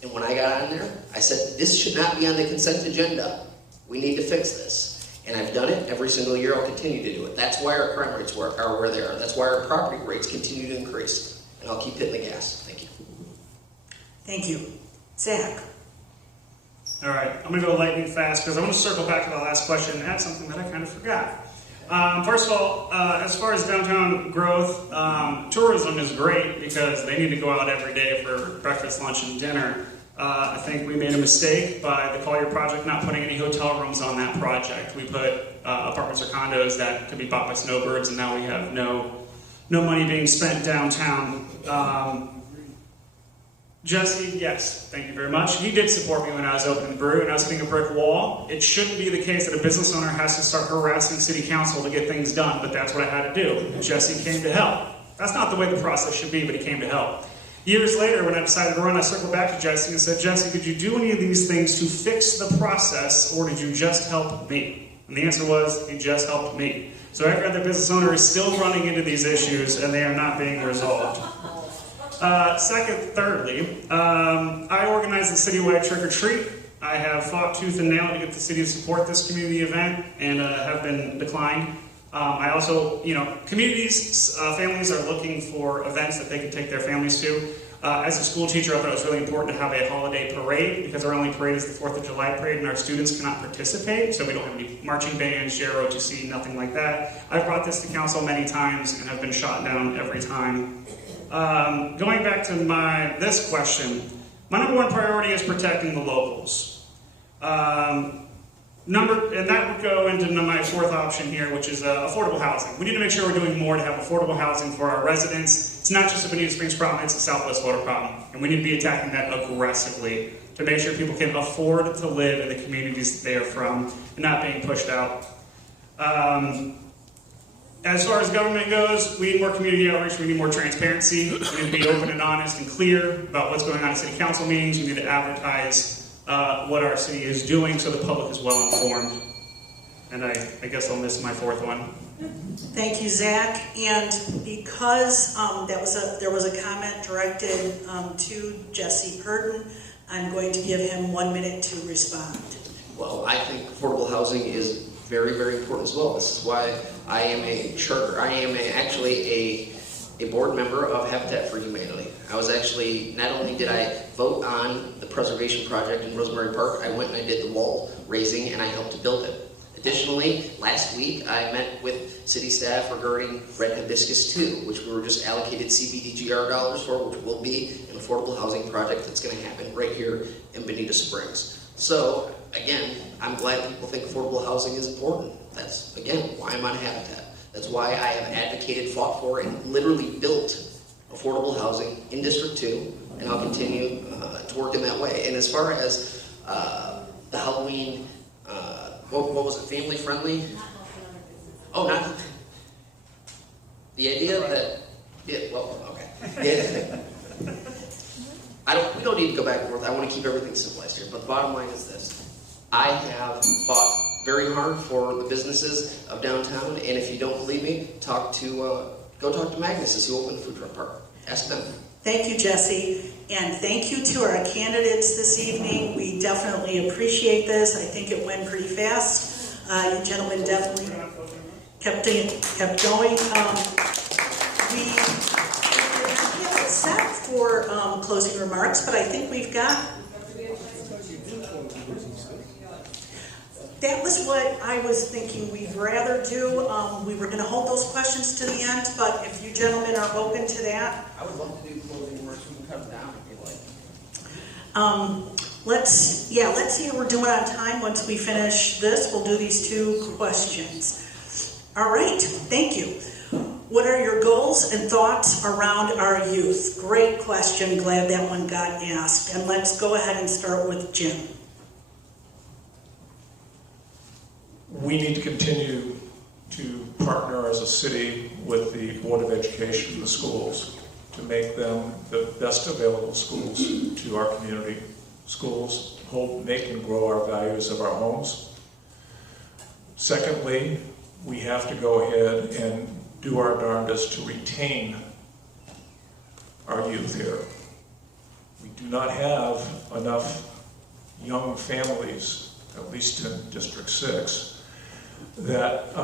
And when I got on there, I said, this should not be on the consent agenda. We need to fix this. And I've done it every single year. I'll continue to do it. That's why our crime rates are where they are. That's why our property rates continue to increase. And I'll keep hitting the gas. Thank you. Thank you. Zach. All right, I'm going to go lightning fast because I want to circle back to the last question and add something that I kind of forgot. First of all, as far as downtown growth, tourism is great because they need to go out every day for breakfast, lunch, and dinner. I think we made a mistake by the Collier project not putting any hotel rooms on that project. We put apartments or condos that could be bought by snowbirds, and now we have no money being spent downtown. Jesse, yes, thank you very much. He did support me when I was opening the brewery and I was hitting a brick wall. It shouldn't be the case that a business owner has to start harassing city council to get things done, but that's what I had to do. And Jesse came to help. That's not the way the process should be, but he came to help. Years later, when I decided to run, I circled back to Jesse and said, Jesse, did you do any of these things to fix the process, or did you just help me? And the answer was, he just helped me. So every other business owner is still running into these issues, and they are not being resolved. Thirdly, I organized the citywide trick-or-treat. I have fought tooth and nail to get the city to support this community event, and have been declined. I also, communities, families are looking for events that they can take their families to. As a school teacher, I thought it was really important to have a holiday parade, because our only parade is the 4th of July parade, and our students cannot participate, so we don't have any marching bands, JROTC, nothing like that. I've brought this to council many times and have been shot down every time. Going back to this question, my number one priority is protecting the locals. And that would go into my fourth option here, which is affordable housing. We need to make sure we're doing more to have affordable housing for our residents. It's not just a Bonita Springs problem, it's a Southwest Florida problem. And we need to be attacking that aggressively to make sure people can afford to live in the communities that they are from and not being pushed out. As far as government goes, we need more community outreach, we need more transparency, we need to be open and honest and clear about what's going on at city council meetings, we need to advertise what our city is doing so the public is well informed. And I guess I'll miss my fourth one. Thank you, Zach. And because there was a comment directed to Jesse Purden, I'm going to give him 1 minute to respond. Well, I think affordable housing is very, very important as well. This is why I am actually a board member of Habitat for Humanity. I was actually, not only did I vote on the preservation project in Rosemary Park, I went and I did the wall raising and I helped to build it. Additionally, last week I met with city staff regarding Red Hibiscus 2, which we were just allocated CBDGR dollars for, which will be an affordable housing project that's going to happen right here in Bonita Springs. So, again, I'm glad people think affordable housing is important. That's, again, why I'm on Habitat. That's why I have advocated, fought for, and literally built affordable housing in District 2, and I'll continue to work in that way. And as far as the Halloween, what was it, family friendly? Oh, not the idea that, yeah, well, okay. Yeah. We don't need to go back and forth. I want to keep everything civilized here, but the bottom line is this. I have fought very hard for the businesses of downtown, and if you don't believe me, go talk to Magnus's, who opened the food truck park. Ask them. Thank you, Jesse, and thank you to our candidates this evening. We definitely appreciate this. I think it went pretty fast. You gentlemen definitely kept going. We have it set for closing remarks, but I think we've got. That was what I was thinking we'd rather do. We were going to hold those questions to the end, but if you gentlemen are open to that. I would love to do closing remarks. We can cut down if you like. Let's see how we're doing on time. Once we finish this, we'll do these two questions. All right, thank you. What are your goals and thoughts around our youth? Great question. Glad that one got asked. And let's go ahead and start with Jim. We need to continue to partner as a city with the Board of Education and the schools to make them the best available schools to our community. Schools make and grow our values of our homes. Secondly, we have to go ahead and do our darndest to retain our youth here. We do not have enough young families, at least in District 6, that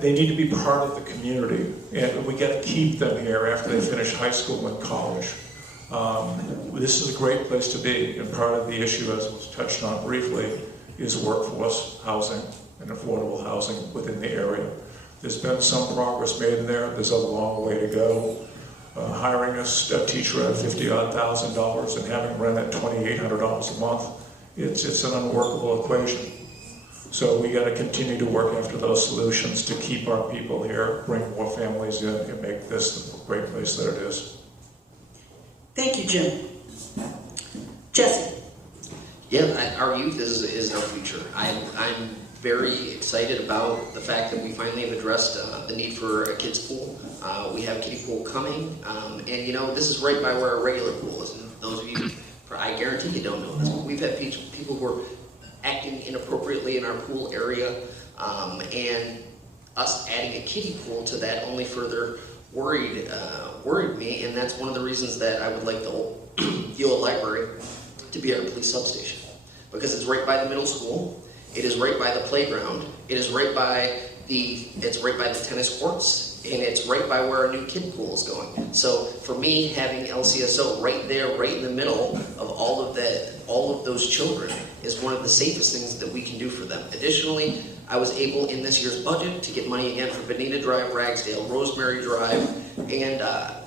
they need to be part of the community, and we got to keep them here after they finish high school and college. This is a great place to be, and part of the issue, as was touched on briefly, is workforce housing and affordable housing within the area. There's been some progress made in there. There's a long way to go. Hiring a teacher at $50,000 and having rent at $2,800 a month, it's an unworkable equation. So we got to continue to work after those solutions to keep our people here, bring more families in, and make this the great place that it is. Thank you, Jim. Jesse. Yeah, our youth is our future. I'm very excited about the fact that we finally have addressed the need for a kids pool. We have a kiddie pool coming, and you know, this is right by where our regular pool is. And those of you, I guarantee you don't know this, but we've had people who are acting inappropriately in our pool area, and us adding a kiddie pool to that only further worried me, and that's one of the reasons that I would like the old library to be our police substation, because it's right by the middle school, it is right by the playground, it's right by the tennis courts, and it's right by where our new kid pool is going. So for me, having LCSO right there, right in the middle of all of those children, is one of the safest things that we can do for them. Additionally, I was able in this year's budget to get money again for Bonita Drive, Ragsdale, Rosemary Drive,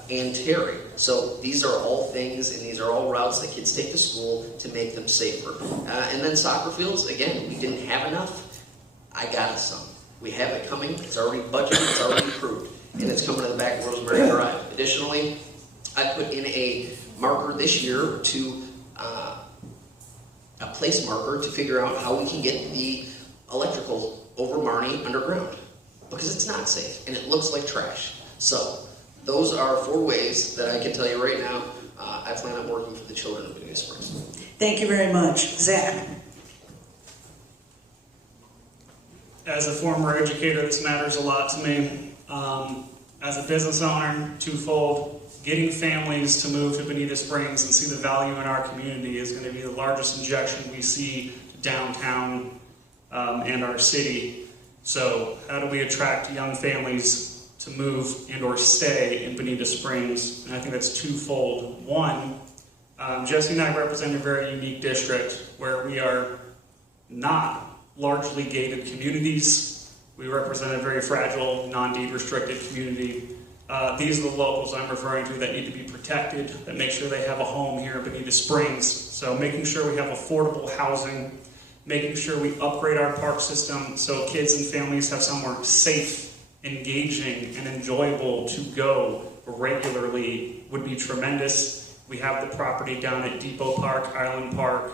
and Terry. So these are all things, and these are all routes that kids take to school to make them safer. And then soccer fields, again, we didn't have enough. I got us some. We have it coming. It's already budgeted. It's already approved, and it's coming to the back of Rosemary Drive. Additionally, I put in a marker this year to a place marker to figure out how we can get the electrical over Marnie underground, because it's not safe and it looks like trash. So those are 4 ways that I can tell you right now I plan on working for the children of Bonita Springs. Thank you very much. Zach? As a former educator, this matters a lot to me. As a business owner, twofold, getting families to move to Bonita Springs and see the value in our community is going to be the largest injection we see to downtown and our city. So how do we attract young families to move and or stay in Bonita Springs? And I think that's twofold. One, Jesse and I represent a very unique district where we are not largely gated communities. We represent a very fragile, non-deed restricted community. These are the locals I'm referring to that need to be protected, that make sure they have a home here in Bonita Springs. So making sure we have affordable housing, making sure we upgrade our park system so kids and families have somewhere safe, engaging, and enjoyable to go regularly would be tremendous. We have the property down at Depot Park, Island Park.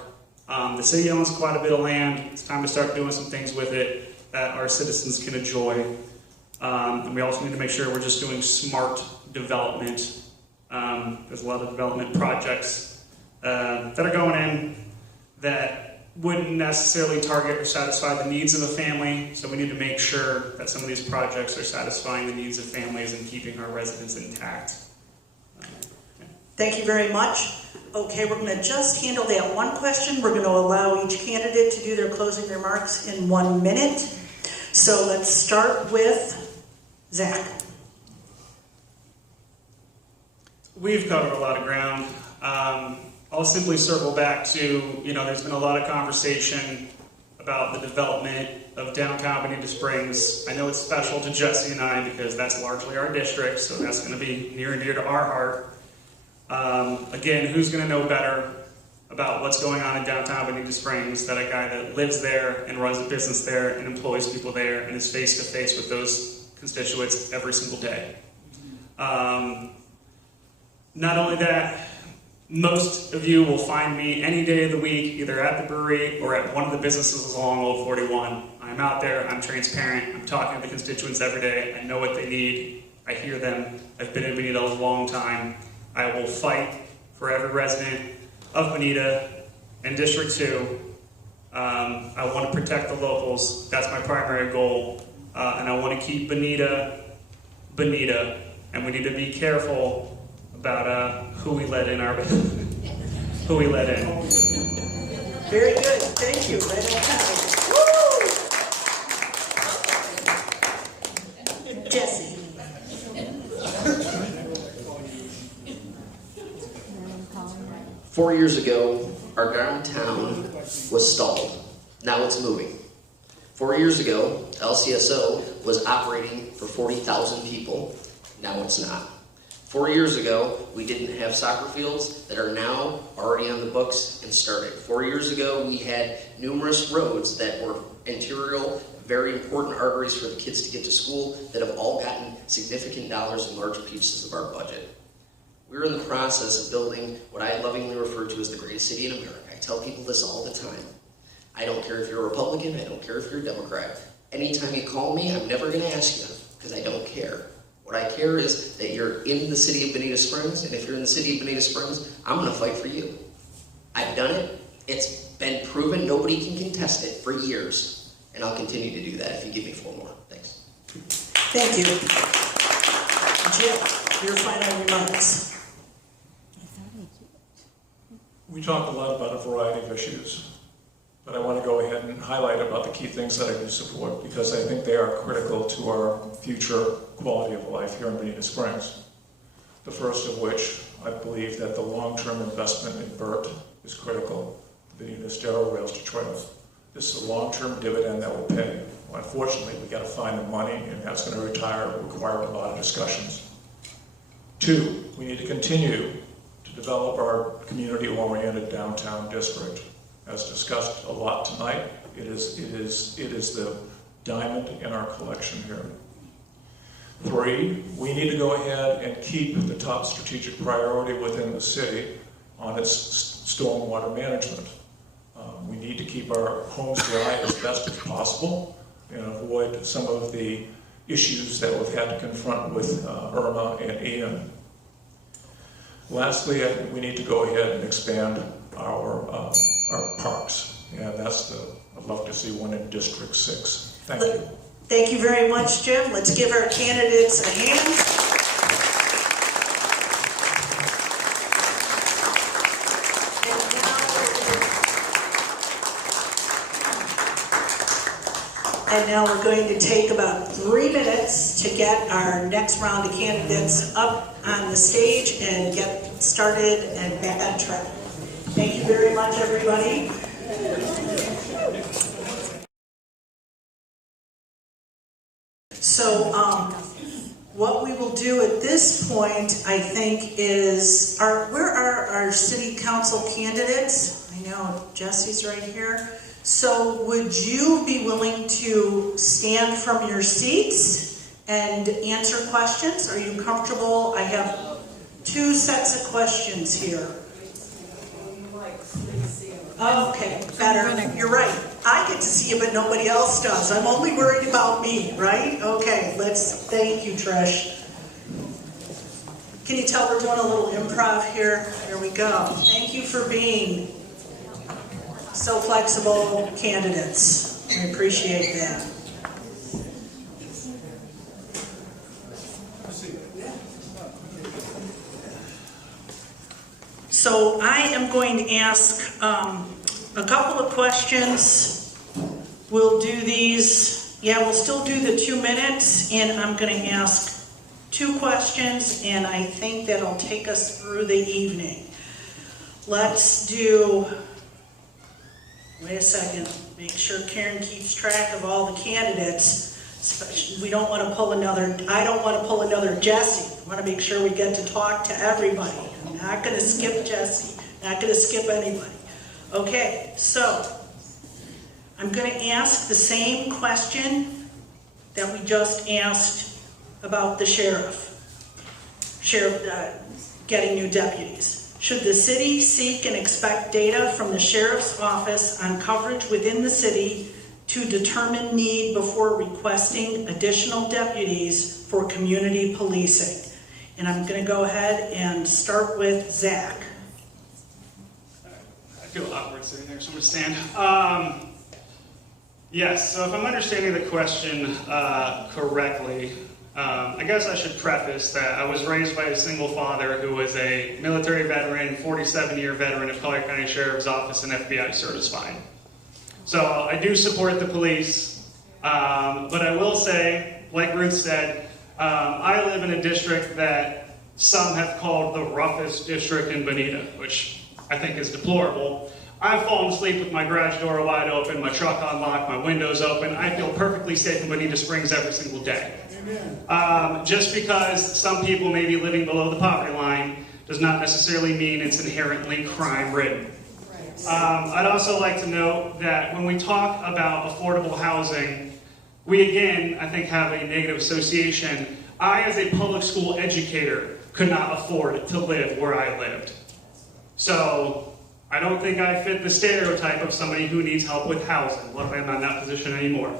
The city owns quite a bit of land. It's time to start doing some things with it that our citizens can enjoy. And we also need to make sure we're just doing smart development. There's a lot of development projects that are going in that wouldn't necessarily target or satisfy the needs of a family, so we need to make sure that some of these projects are satisfying the needs of families and keeping our residents intact. Thank you very much. Okay, we're going to just handle that one question. We're going to allow each candidate to do their closing remarks in 1 minute. So let's start with Zach. We've covered a lot of ground. I'll simply circle back to, there's been a lot of conversation about the development of downtown Bonita Springs. I know it's special to Jesse and I because that's largely our district, so that's going to be near and dear to our heart. Again, who's going to know better about what's going on in downtown Bonita Springs than a guy that lives there and runs a business there and employs people there and is face to face with those constituents every single day. Not only that, most of you will find me any day of the week either at the brewery or at one of the businesses along Old 41. I'm out there, I'm transparent, I'm talking to the constituents every day, I know what they need, I hear them, I've been in Bonita a long time. I will fight for every resident of Bonita and District 2. I want to protect the locals. That's my primary goal. And I want to keep Bonita, Bonita. And we need to be careful about who we let in our who we let in. Very good. Thank you. Right on time. Woo! Jesse. Four years ago, our downtown was stalled. Now it's moving. 4 years ago, LCSO was operating for 40,000 people. Now it's not. 4 years ago, we didn't have soccer fields that are now already on the books and starting. 4 years ago, we had numerous roads that were arterial, very important arteries for the kids to get to school that have all gotten significant dollars in large pieces of our budget. We're in the process of building what I lovingly refer to as the greatest city in America. I tell people this all the time. I don't care if you're a Republican, I don't care if you're a Democrat. Anytime you call me, I'm never going to ask you, because I don't care. What I care is that you're in the city of Bonita Springs, and if you're in the city of Bonita Springs, I'm going to fight for you. I've done it. It's been proven. Nobody can contest it for years, and I'll continue to do that if you give me 4 more. Thanks. Thank you. Jim, your final remarks. We talked a lot about a variety of issues, but I want to go ahead and highlight about the key things that I do support, because I think they are critical to our future quality of life here in Bonita Springs. The first of which, I believe that the long-term investment in BERT is critical to Bonita Sterile Rails to Trails. This is a long-term dividend that will pay. Well, unfortunately, we got to find the money, and that's going to require a lot of discussions. 2, we need to continue to develop our community-oriented downtown district. As discussed a lot tonight, it is the diamond in our collection here. 3, we need to go ahead and keep the top strategic priority within the city on its stormwater management. We need to keep our homes dry as best as possible and avoid some of the issues that we've had to confront with Irma and Ian. Lastly, we need to go ahead and expand our parks, and I'd love to see one in District 6. Thank you. Thank you very much, Jim. Let's give our candidates a hand. And now we're going to take about 3 minutes to get our next round of candidates up on the stage and get started and back on track. Thank you very much, everybody. So what we will do at this point, I think, is where are our city council candidates? I know Jesse's right here. So would you be willing to stand from your seats and answer questions? Are you comfortable? I have 2 sets of questions here. Okay, better. You're right. I get to see you, but nobody else does. I'm only worried about me, right? Okay, thank you, Trish. Can you tell we're doing a little improv here? Here we go. Thank you for being so flexible candidates. I appreciate that. So I am going to ask a couple of questions. We'll do these, we'll still do the 2 minutes, and I'm going to ask 2 questions, and I think that'll take us through the evening. Let's do, wait a second, make sure Karen keeps track of all the candidates. We don't want to pull another, I don't want to pull another Jesse. I want to make sure we get to talk to everybody. I'm not going to skip Jesse, not going to skip anybody. Okay, so I'm going to ask the same question that we just asked about the sheriff getting new deputies. Should the city seek and expect data from the sheriff's office on coverage within the city to determine need before requesting additional deputies for community policing? And I'm going to go ahead and start with Zach. I feel awkward sitting there, so I'm going to stand. Yes, so if I'm understanding the question correctly, I guess I should preface that I was raised by a single father who was a military veteran, 47-year veteran of Collier County Sheriff's Office and FBI certified. So I do support the police, but I will say, like Ruth said, I live in a district that some have called the roughest district in Bonita, which I think is deplorable. I've fallen asleep with my garage door wide open, my truck unlocked, my windows open. I feel perfectly safe in Bonita Springs every single day. Just because some people may be living below the poverty line does not necessarily mean it's inherently crime-ridden. I'd also like to note that when we talk about affordable housing, we again, I think, have a negative association. I, as a public school educator, could not afford to live where I lived. So I don't think I fit the stereotype of somebody who needs help with housing. Luckily, I'm not in that position anymore.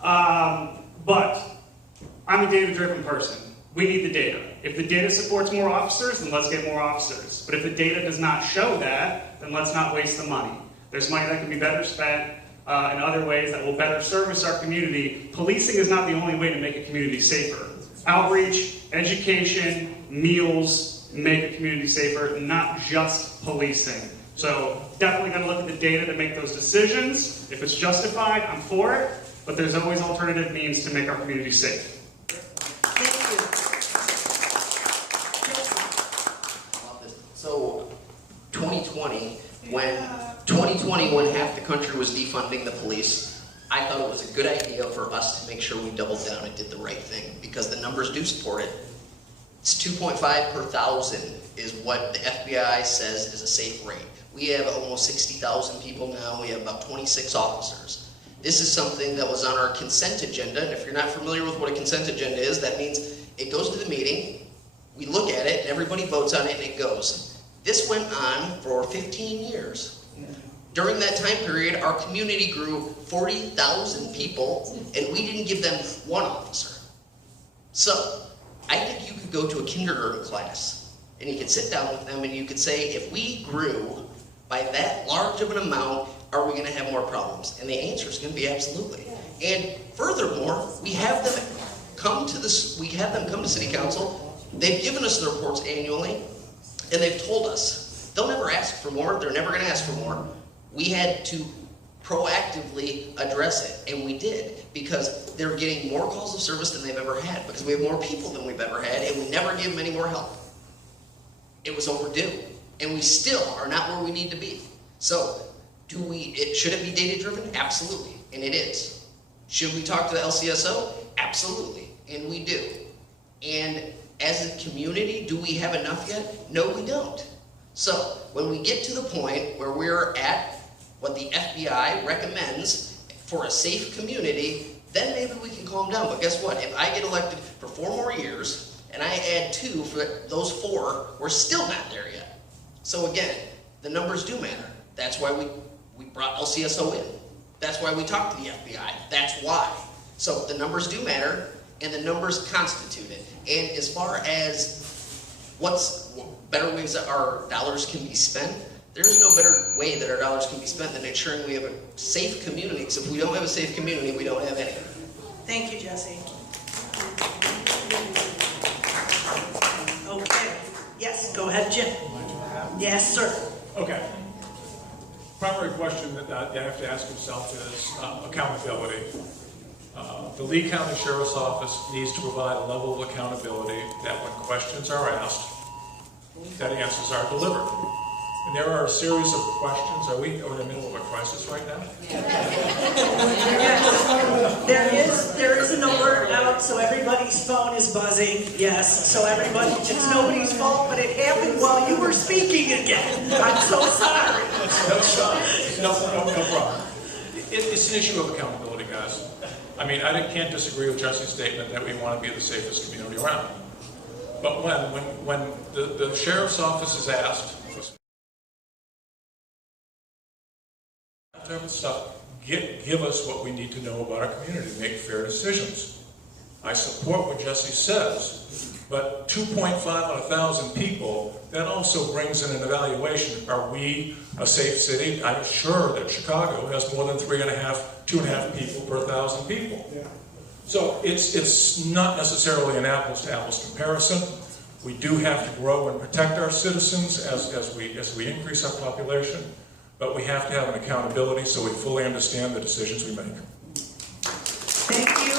But I'm a data-driven person. We need the data. If the data supports more officers, then let's get more officers. But if the data does not show that, then let's not waste the money. There's money that can be better spent in other ways that will better service our community. Policing is not the only way to make a community safer. Outreach, education, meals make a community safer, not just policing. So definitely going to look at the data to make those decisions. If it's justified, I'm for it, but there's always alternative means to make our community safe. Thank you. So 2020, when half the country was defunding the police, I thought it was a good idea for us to make sure we doubled down and did the right thing, because the numbers do support it. It's 2.5 per thousand is what the FBI says is a safe rate. We have almost 60,000 people now. We have about 26 officers. This is something that was on our consent agenda, and if you're not familiar with what a consent agenda is, that means it goes to the meeting, we look at it, and everybody votes on it, and it goes. This went on for 15 years. During that time period, our community grew 40,000 people, and we didn't give them one officer. So, I think you could go to a kindergarten class, and you could sit down with them, and you could say, if we grew by that large of an amount, are we going to have more problems? And the answer is going to be absolutely. And furthermore, we have them come to City Council. They've given us the reports annually, and they've told us they'll never ask for more. They're never going to ask for more. We had to proactively address it, and we did, because they're getting more calls of service than they've ever had, because we have more people than we've ever had, and we never give them any more help. It was overdue, and we still are not where we need to be. So, should it be data-driven? Absolutely, and it is. Should we talk to the LCSO? Absolutely, and we do. And as a community, do we have enough yet? No, we don't. So, when we get to the point where we're at what the FBI recommends for a safe community, then maybe we can calm down. But guess what? If I get elected for 4 more years, and I add 2 for those 4, we're still not there yet. So again, the numbers do matter. That's why we brought LCSO in. That's why we talked to the FBI. That's why. So the numbers do matter, and the numbers constitute it. And as far as what's better ways that our dollars can be spent, there is no better way that our dollars can be spent than ensuring we have a safe community. Because if we don't have a safe community, we don't have anything. Thank you, Jesse. Okay. Yes, go ahead, Jim. Yes, sir. Okay. Primary question that you have to ask yourself is accountability. The Lee County Sheriff's Office needs to provide a level of accountability that when questions are asked, that answers are delivered. And there are a series of questions. Are we in the middle of a crisis right now? There is an alert out, so everybody's phone is buzzing. Yes, so everybody, it's nobody's fault, but it happened while you were speaking again. I'm so sorry. No problem. It's an issue of accountability, guys. I mean, I can't disagree with Jesse's statement that we want to be the safest community around. But when the sheriff's office is asked, type of stuff, give us what we need to know about our community to make fair decisions. I support what Jesse says, but 2.5 on 1,000 people, that also brings in an evaluation. Are we a safe city? I'm sure that Chicago has more than 2.5 people per 1,000 people. Yeah. So it's not necessarily an apples to apples comparison. We do have to grow and protect our citizens as we increase our population. But we have to have an accountability so we fully understand the decisions we make. Thank you.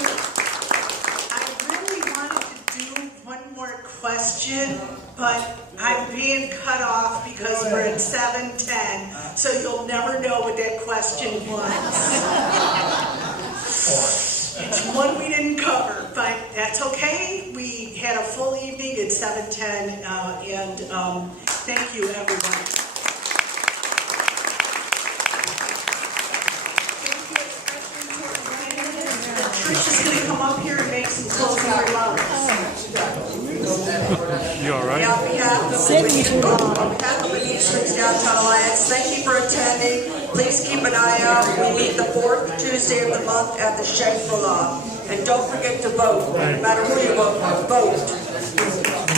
I really wanted to do one more question, but I'm being cut off because we're at 7:10, so you'll never know what that question was. It's one we didn't cover, but that's okay. We had a full evening at 7:10, and thank you, everybody. Trish is going to come up here and make some closing remarks. You all right? On behalf of Bonita Street's Downtown Alliance, thank you for attending. Please keep an eye out. We meet the 4th Tuesday of the month at the Shangri-La. And don't forget to vote. No matter who you vote for, vote.